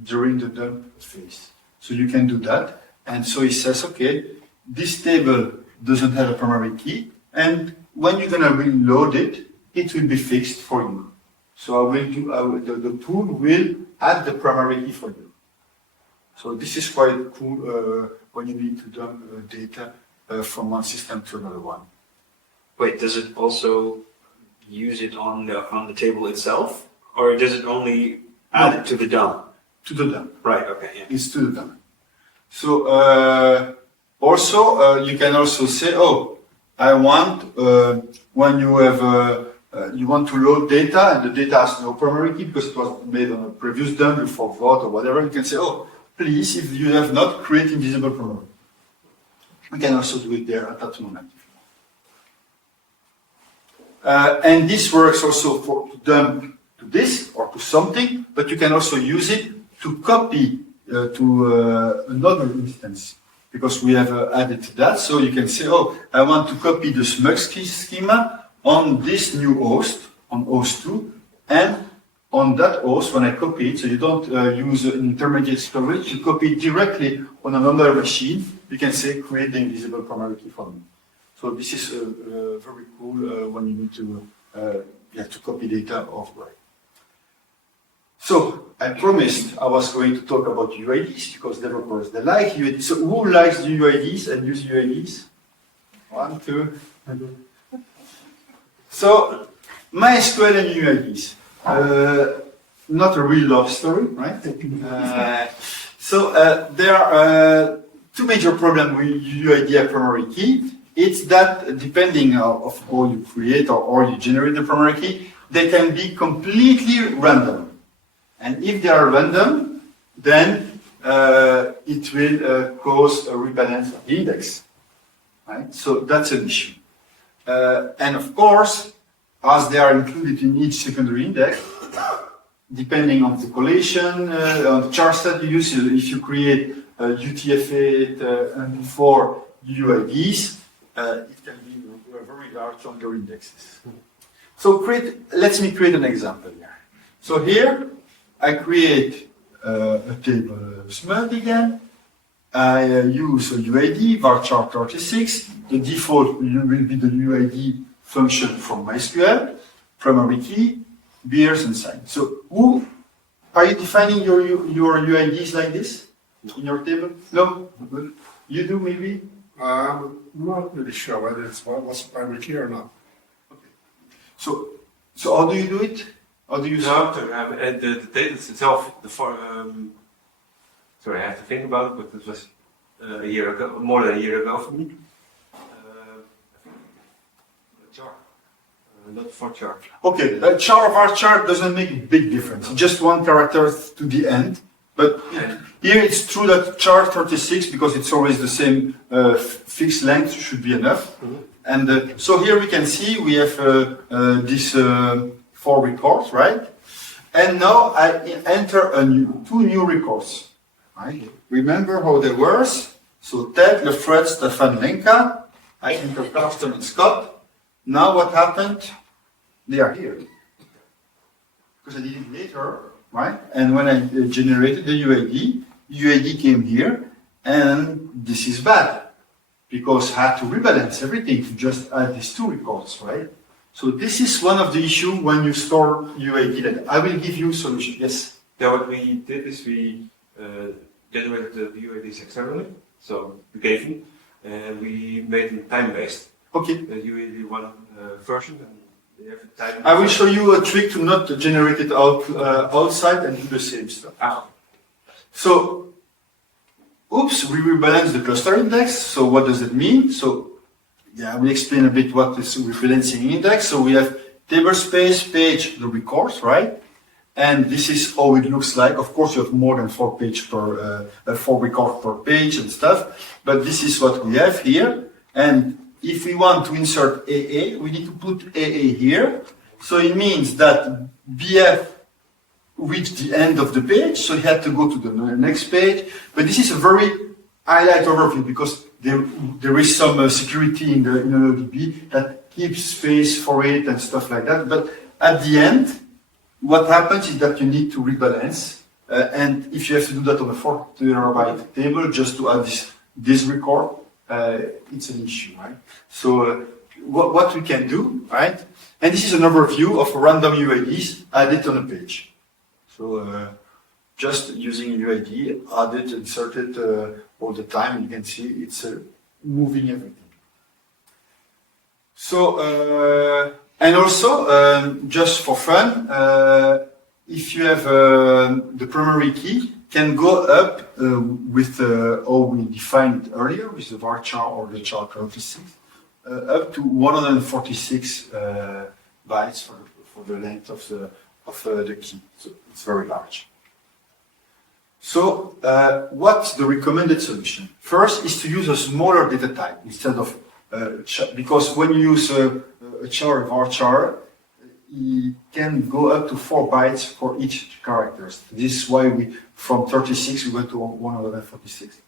during the dump phase. So you can do that. And so it says, okay, this table doesn't have a primary key, and when you're going to reload it, it will be fixed for you. So the tool will add the primary key for you. So this is quite cool when you need to dump data from one system to another one. Wait, does it also use it on the table itself, or does it only add it to the dump? To the dump. Right. Okay. Yeah. It's to the dump. So also you can also say, oh, I want when you have you want to load data and the data has no primary key because it was made on a previous dump, you forgot or whatever. You can say, oh, please, if you have not, create invisible primary. We can also do it there at that moment. And this works also for to dump to this or to something, but you can also use it to copy to another instance, because we have added that. So you can say, oh, I want to copy the smug schema on this new host, on host 2, and on that host, when I copy it, so you don't use an intermediate storage, you copy it directly on another machine, you can say, create the invisible primary key for me. So this is very cool when you need to copy data offline. So I promised I was going to talk about UUIDs because developers, they like UUIDs. So who likes UUIDs and use UUIDs? 1, 2. So MySQL and UUIDs. Not a real love story, right? There are two major problems with UUID and primary key. It's that depending of how you create or you generate the primary key, they can be completely random. And if they are random, then it will cause a rebalance of the index. Right? So that's an issue. And of course, as they are included in each secondary index, depending on the collation, on the chars that you use, if you create UTF-8 and before UUIDs, it can be very large on your indexes. So let me create an example here. So here, I create a table smug again. I use a UID, varchar 36. The default will be the UID function from MySQL, primary key, beers and sign. So are you defining your UIDs like this in your table? No? Good. You do maybe? I'm not really sure whether it's what's primary key or not. Okay. So how do you do it? How do you the data itself, sorry, I have to think about it, but it was a year ago, more than a year ago for me. Char, not for char. Okay, a char of our chart doesn't make a big difference. Just one character to the end, But here it's true that char 36, because it's always the same fixed length, should be enough. And so here we can see we have these 4 records, right? And now I enter two new records. Right? Remember how they were? So Ted, Lefred, Stefan, Lenka. I enter Carsten and Scott. Now what happened? They are here. Because I did it later, right? And when I generated the UID, UID came here, and this is bad. Because I had to rebalance everything to just add these 2 records, right? So this is one of the issues when you store UID data. I will give you a solution. Yes? Yeah, what we did is we generated the UIDs externally, so we gave them, and we made them time-based. Okay. The UID one version, and they have a time. I will show you a trick to not generate it outside and do the same stuff. So, oops, we rebalance the cluster index. So what does it mean? So, yeah, we explain a bit what is rebalancing index. So we have table space, page, the records, right? And this is how it looks like. Of course, you have more than 4 records per page and stuff. But this is what we have here. And if we want to insert AA, we need to put AA here. So it means that BF reached the end of the page, so he had to go to the next page. But this is a very highlight overview because there is some security in the OLTP that keeps space for it and stuff like that. But at the end, what happens is that you need to rebalance. And if you have to do that on a 4 terabyte table just to add this record, it's an issue, right? So what we can do, right? And this is an overview of random UIDs added on a page. So just using UID, added, inserted all the time. You can see it's moving everything. So, and also, just for fun, if you have the primary key, can go up with how we defined it earlier, with the varchar or the char 36, up to 146 bytes for the length of the key. So it's very large. So what's the recommended solution? First is to use a smaller data type instead of because when you use a char or varchar, it can go up to 4 bytes for each character. This is why we, from 36, we went to 146.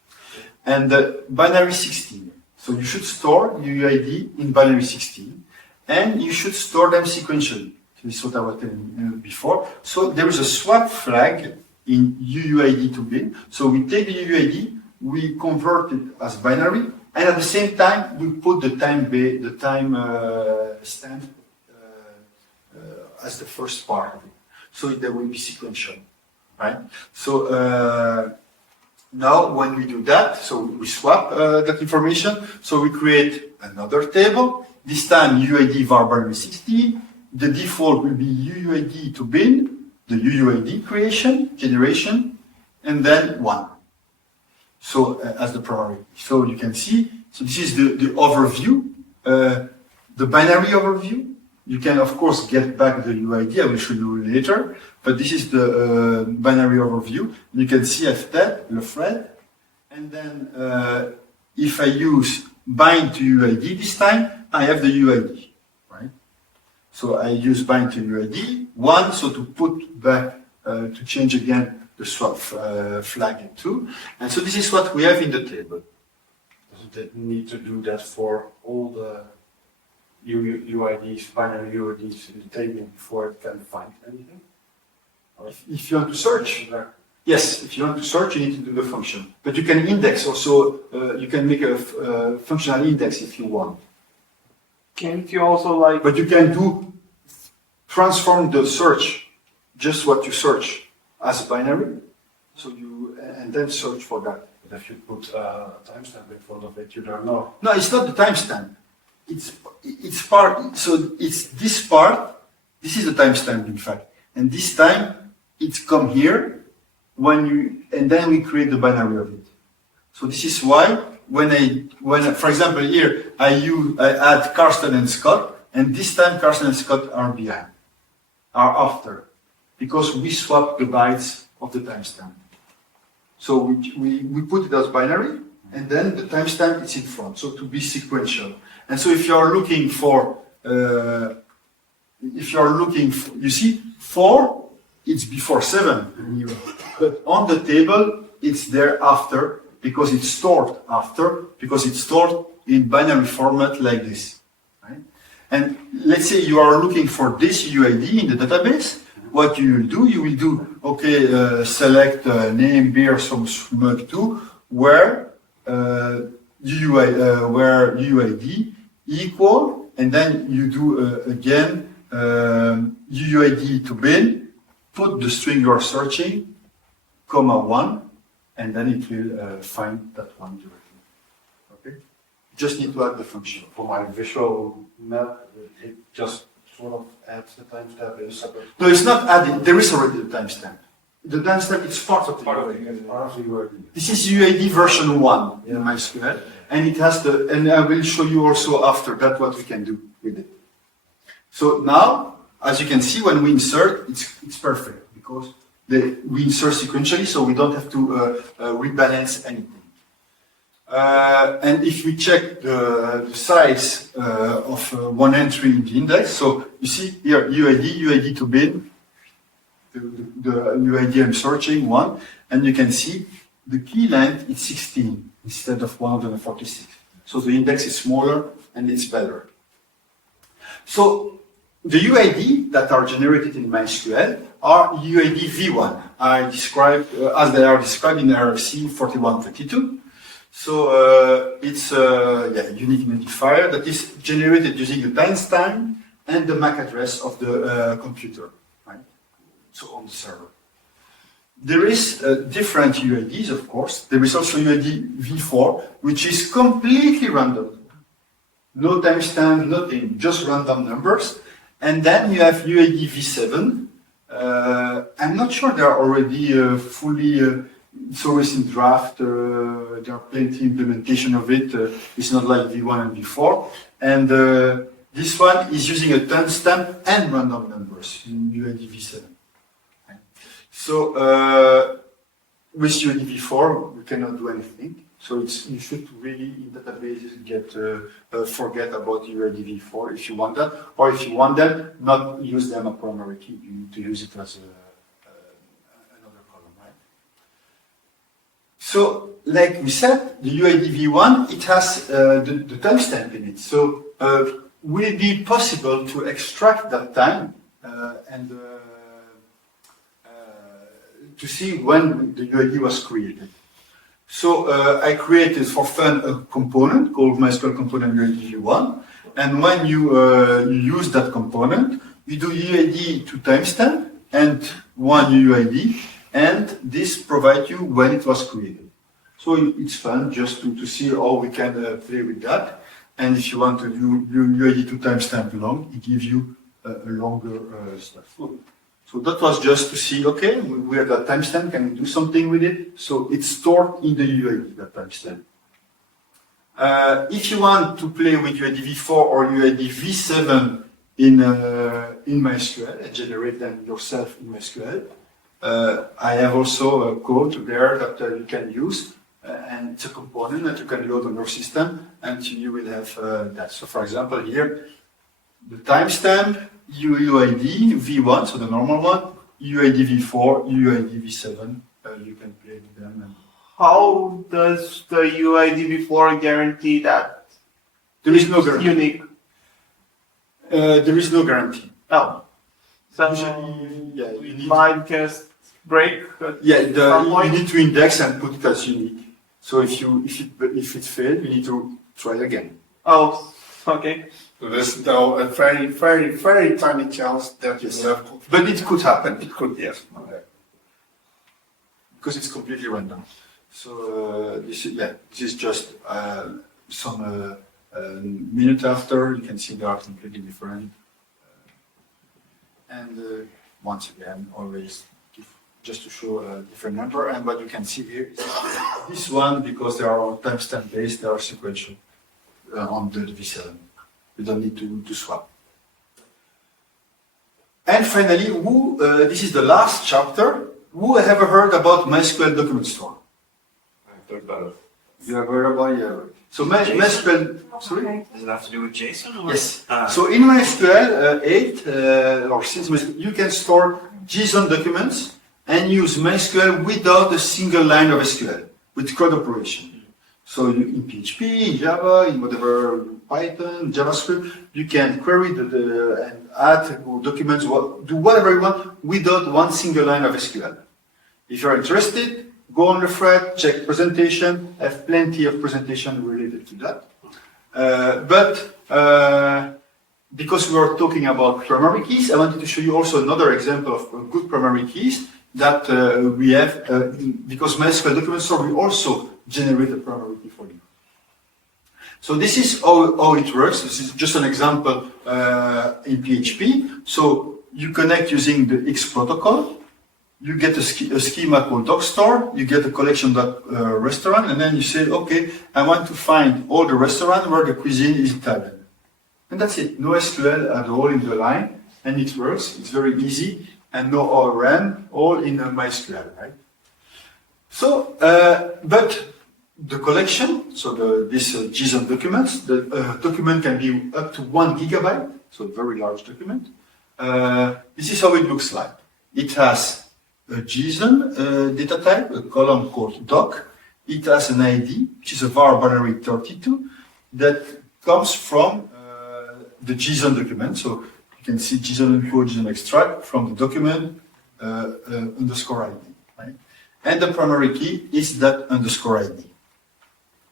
And binary 16. So you should store UUID in binary 16, and you should store them sequentially. This is what I was telling you before. So there is a swap flag in UUID to bin. So we take the UUID, we convert it as binary, and at the same time we put the time stamp as the first part of it. So there will be sequential, right? So now when we do that, so we swap that information. So we create another table. This time UUID var binary 16. The default will be UUID to bin, the UUID creation, generation, and then 1. So as the primary. So you can see, so this is the overview, the binary overview. You can of course get back the UID, I will show you later, but this is the binary overview. You can see I've tagged the thread, and then if I use bind to UID this time, I have the UID, right? So I use bind to UID 1, so to put back, to change again the swap flag in 2. And so this is what we have in the table. Doesn't it need to do that for all the UIDs, binary UIDs in the table before it can find anything? Or If you want to search, yes, if you want to search, you need to do the function. But you can index also, you can make a functional index if you want. Can't you also like? But you can transform the search, just what you search, as binary. So you, and then search for that. But if you put a timestamp in front of it, you don't know. No, it's not the timestamp. It's part, so it's this part, this is the timestamp in fact. And this time, it's come here, and then we create the binary of it. So this is why, when for example here, I add Carsten and Scott, and this time Carsten and Scott are behind, are after, because we swap the bytes of the timestamp. So we put it as binary, and then the timestamp is in front, so to be sequential. And so if you are looking for, you see, 4, it's before 7, but on the table, it's there after, because it's stored after, because it's stored in binary format like this. Right? And let's say you are looking for this UUID in the database. What you will do, okay, select name beer some smug2, where UUID equal, and then you do again UUID to bin, put the string you are searching, comma 1, and then it will find that one directly. Okay? Just need to add the function. For my visual map, it just sort of adds the timestamp in a separate. No, it's not added. There is already the timestamp. The timestamp is part of the UUID. Part of the UUID. This is UUID version 1 in MySQL, and it has the, and I will show you also after that what we can do with it. So now, as you can see, when we insert, it's perfect because we insert sequentially, so we don't have to rebalance anything. And if we check the size of one entry in the index, so you see here UUID to bin, the UUID I'm searching, 1, and you can see the key length is 16 instead of 146. So the index is smaller and it's better. So the UUID that are generated in MySQL are UUID v1, I described as they are described in RFC 4122. So it's a unique identifier that is generated using the timestamp and the MAC address of the computer, right? So on the server. There is different UUIDs, of course. There is also UUID v4, which is completely random. No timestamp, nothing, just random numbers. And then you have UUID v7. I'm not sure they are already fully, it's always in draft. There are plenty implementation of it. It's not like v1 and v4. And this one is using a timestamp and random numbers in UUID v7. So with UUID v4, we cannot do anything. So you should really, in databases, forget about UUID v4 if you want that, or if you want them, not use them a primary key. You need to use it as another column, right? So, like we said, the UUID v1, it has the timestamp in it. So, will it be possible to extract that time and to see when the UUID was created? So I created for fun a component called MySQL component UUID v1, and when you use that component, you do UUID to timestamp and one UUID, and this provides you when it was created. So it's fun just to see how we can play with that. And if you want to do UUID to timestamp long, it gives you a longer stuff. So that was just to see, okay, we have that timestamp, can we do something with it? So it's stored in the UUID, that timestamp. If you want to play with UUID v4 or UUID v7 in MySQL and generate them yourself in MySQL, I have also a code there that you can use, and it's a component that you can load on your system, and you will have that. So for example, here, the timestamp, UUID v1, so the normal one, UUID v4, UUID v7, you can play with them. And How does the UUID v4 guarantee that there is no guarantee. unique? There is no guarantee. Oh. So Usually, yeah, you we need, might just break. you need to index and put it as unique. So if it failed, you need to try again. Oh, okay. So there's now a very, very, very tiny chance that you Yes. have. But it could happen. It could, yes. Because it's completely random. So this is just some minute after. You can see they are completely different. And once again, always just to show a different number. And what you can see here is this one, because they are on timestamp based, they are sequential on the v7. You don't need to swap. And finally, this is the last chapter. Who ever heard about MySQL Document Store? third parallel. You are wherever you are. So MySQL, sorry? Does it have to do with JSON? Or? Yes. Ah. So in MySQL 8, or since MySQL, you can store JSON documents and use MySQL without a single line of SQL with CRUD operation. So in PHP, in Java, in whatever Python, JavaScript, you can query and add documents, do whatever you want without one single line of SQL. If you're interested, go on the thread, check presentation. I have plenty of presentation related to that. Because we are talking about primary keys, I wanted to show you also another example of good primary keys that we have, because MySQL Document Store will also generate a primary key for you. So this is how it works. This is just an example in PHP. So you connect using the X protocol. You get a schema called docstore, you get a collection.restaurant, and then you say, okay, I want to find all the restaurants where the cuisine is Italian. And that's it. No SQL at all in the line, and it works. It's very easy, and no ORM, all in MySQL, right? So, but the collection, so this JSON documents, the document can be up to 1 gigabyte, so a very large document. This is how it looks like. It has a JSON data type, a column called doc. It has an ID, which is a var binary 32, that comes from the JSON document. So you can see JSON encode, JSON extract from the document underscore ID. Right? And the primary key is that underscore ID.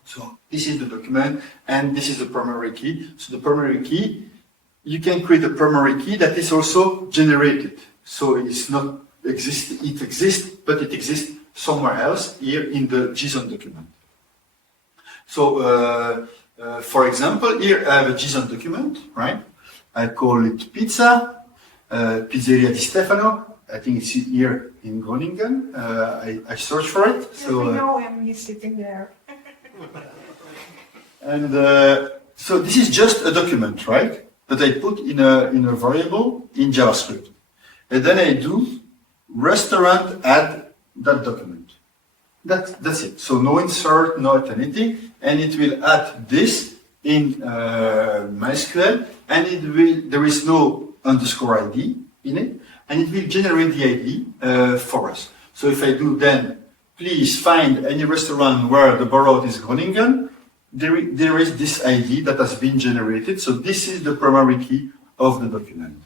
So this is the document, and this is the primary key. So the primary key, you can create a primary key that is also generated. So it's not it exists, but it exists somewhere else here in the JSON document. So, for example, here I have a JSON document, right? I call it pizza, Pizzeria di Stefano. I think it's here in Groningen. I search for it. So, we know him, he's sitting there. And so this is just a document, right? That I put in a variable in JavaScript. And then I do restaurant add that document. That's it. So no insert, no anything, and it will add this in MySQL, and there is no underscore ID in it, and it will generate the ID for us. So if I do then, please find any restaurant where the borough is Groningen, there is this ID that has been generated. So this is the primary key of the document.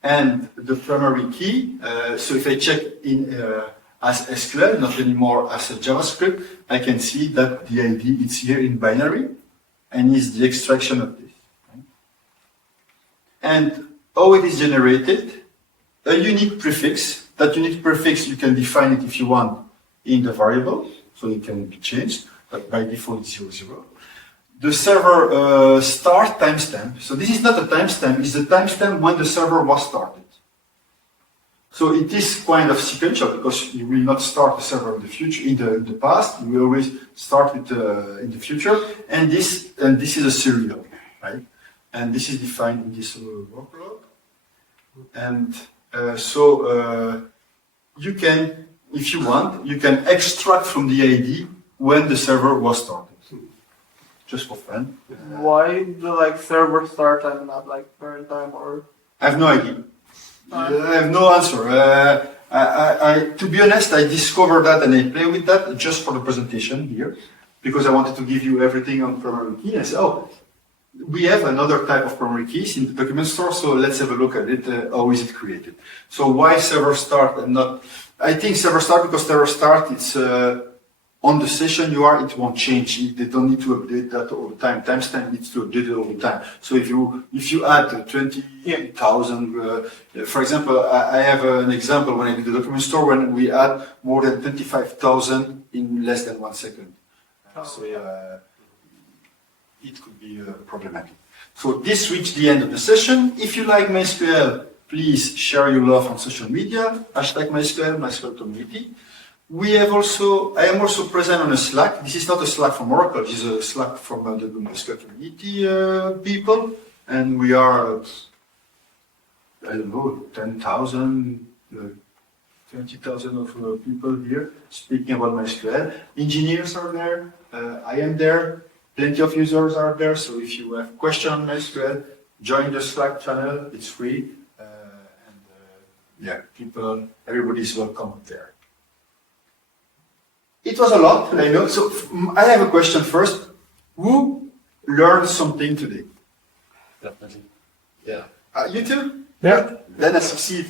And the primary key, so if I check in as SQL, not anymore as a JavaScript, I can see that the ID is here in binary and is the extraction of this. Right? And how it is generated, a unique prefix. That unique prefix, you can define it if you want in the variable, so it can be changed, but by default it's 00. The server start timestamp. So this is not a timestamp, it's the timestamp when the server was started. So it is kind of sequential because you will not start the server in the future, in the past. You will always start with in the future, and this is a serial, right? And this is defined in this workload. And you can, if you want, you can extract from the ID when the server was started. Just for fun. Why the server start time, not current time or? I have no idea. I have no answer. To be honest, I discovered that and I play with that just for the presentation here, because I wanted to give you everything on primary key. And I said, oh, we have another type of primary keys in the document store, so let's have a look at it. How is it created? So why server start and not? I think server start because server start it's. On the session you are, it won't change. They don't need to update that all the time. Timestamp needs to update it all the time. So if you add 20,000, for example, I have an example when I did the document store when we add more than 25,000 in less than 1 second. So it could be problematic. So this reached the end of the session. If you like MySQL, please share your love on social media. #MySQL, MySQL community. I am also present on a Slack. This is not a Slack from Oracle, this is a Slack from the MySQL community people. And we are, I don't know, 10,000 20,000 of people here speaking about MySQL. Engineers are there. I am there. Plenty of users are there. So if you have questions on MySQL, join the Slack channel. It's free. Yeah, everybody is welcome there. It was a lot, I know. So I have a question first. Who learned something today? Definitely. Yeah. You too? Yeah. Then I succeed.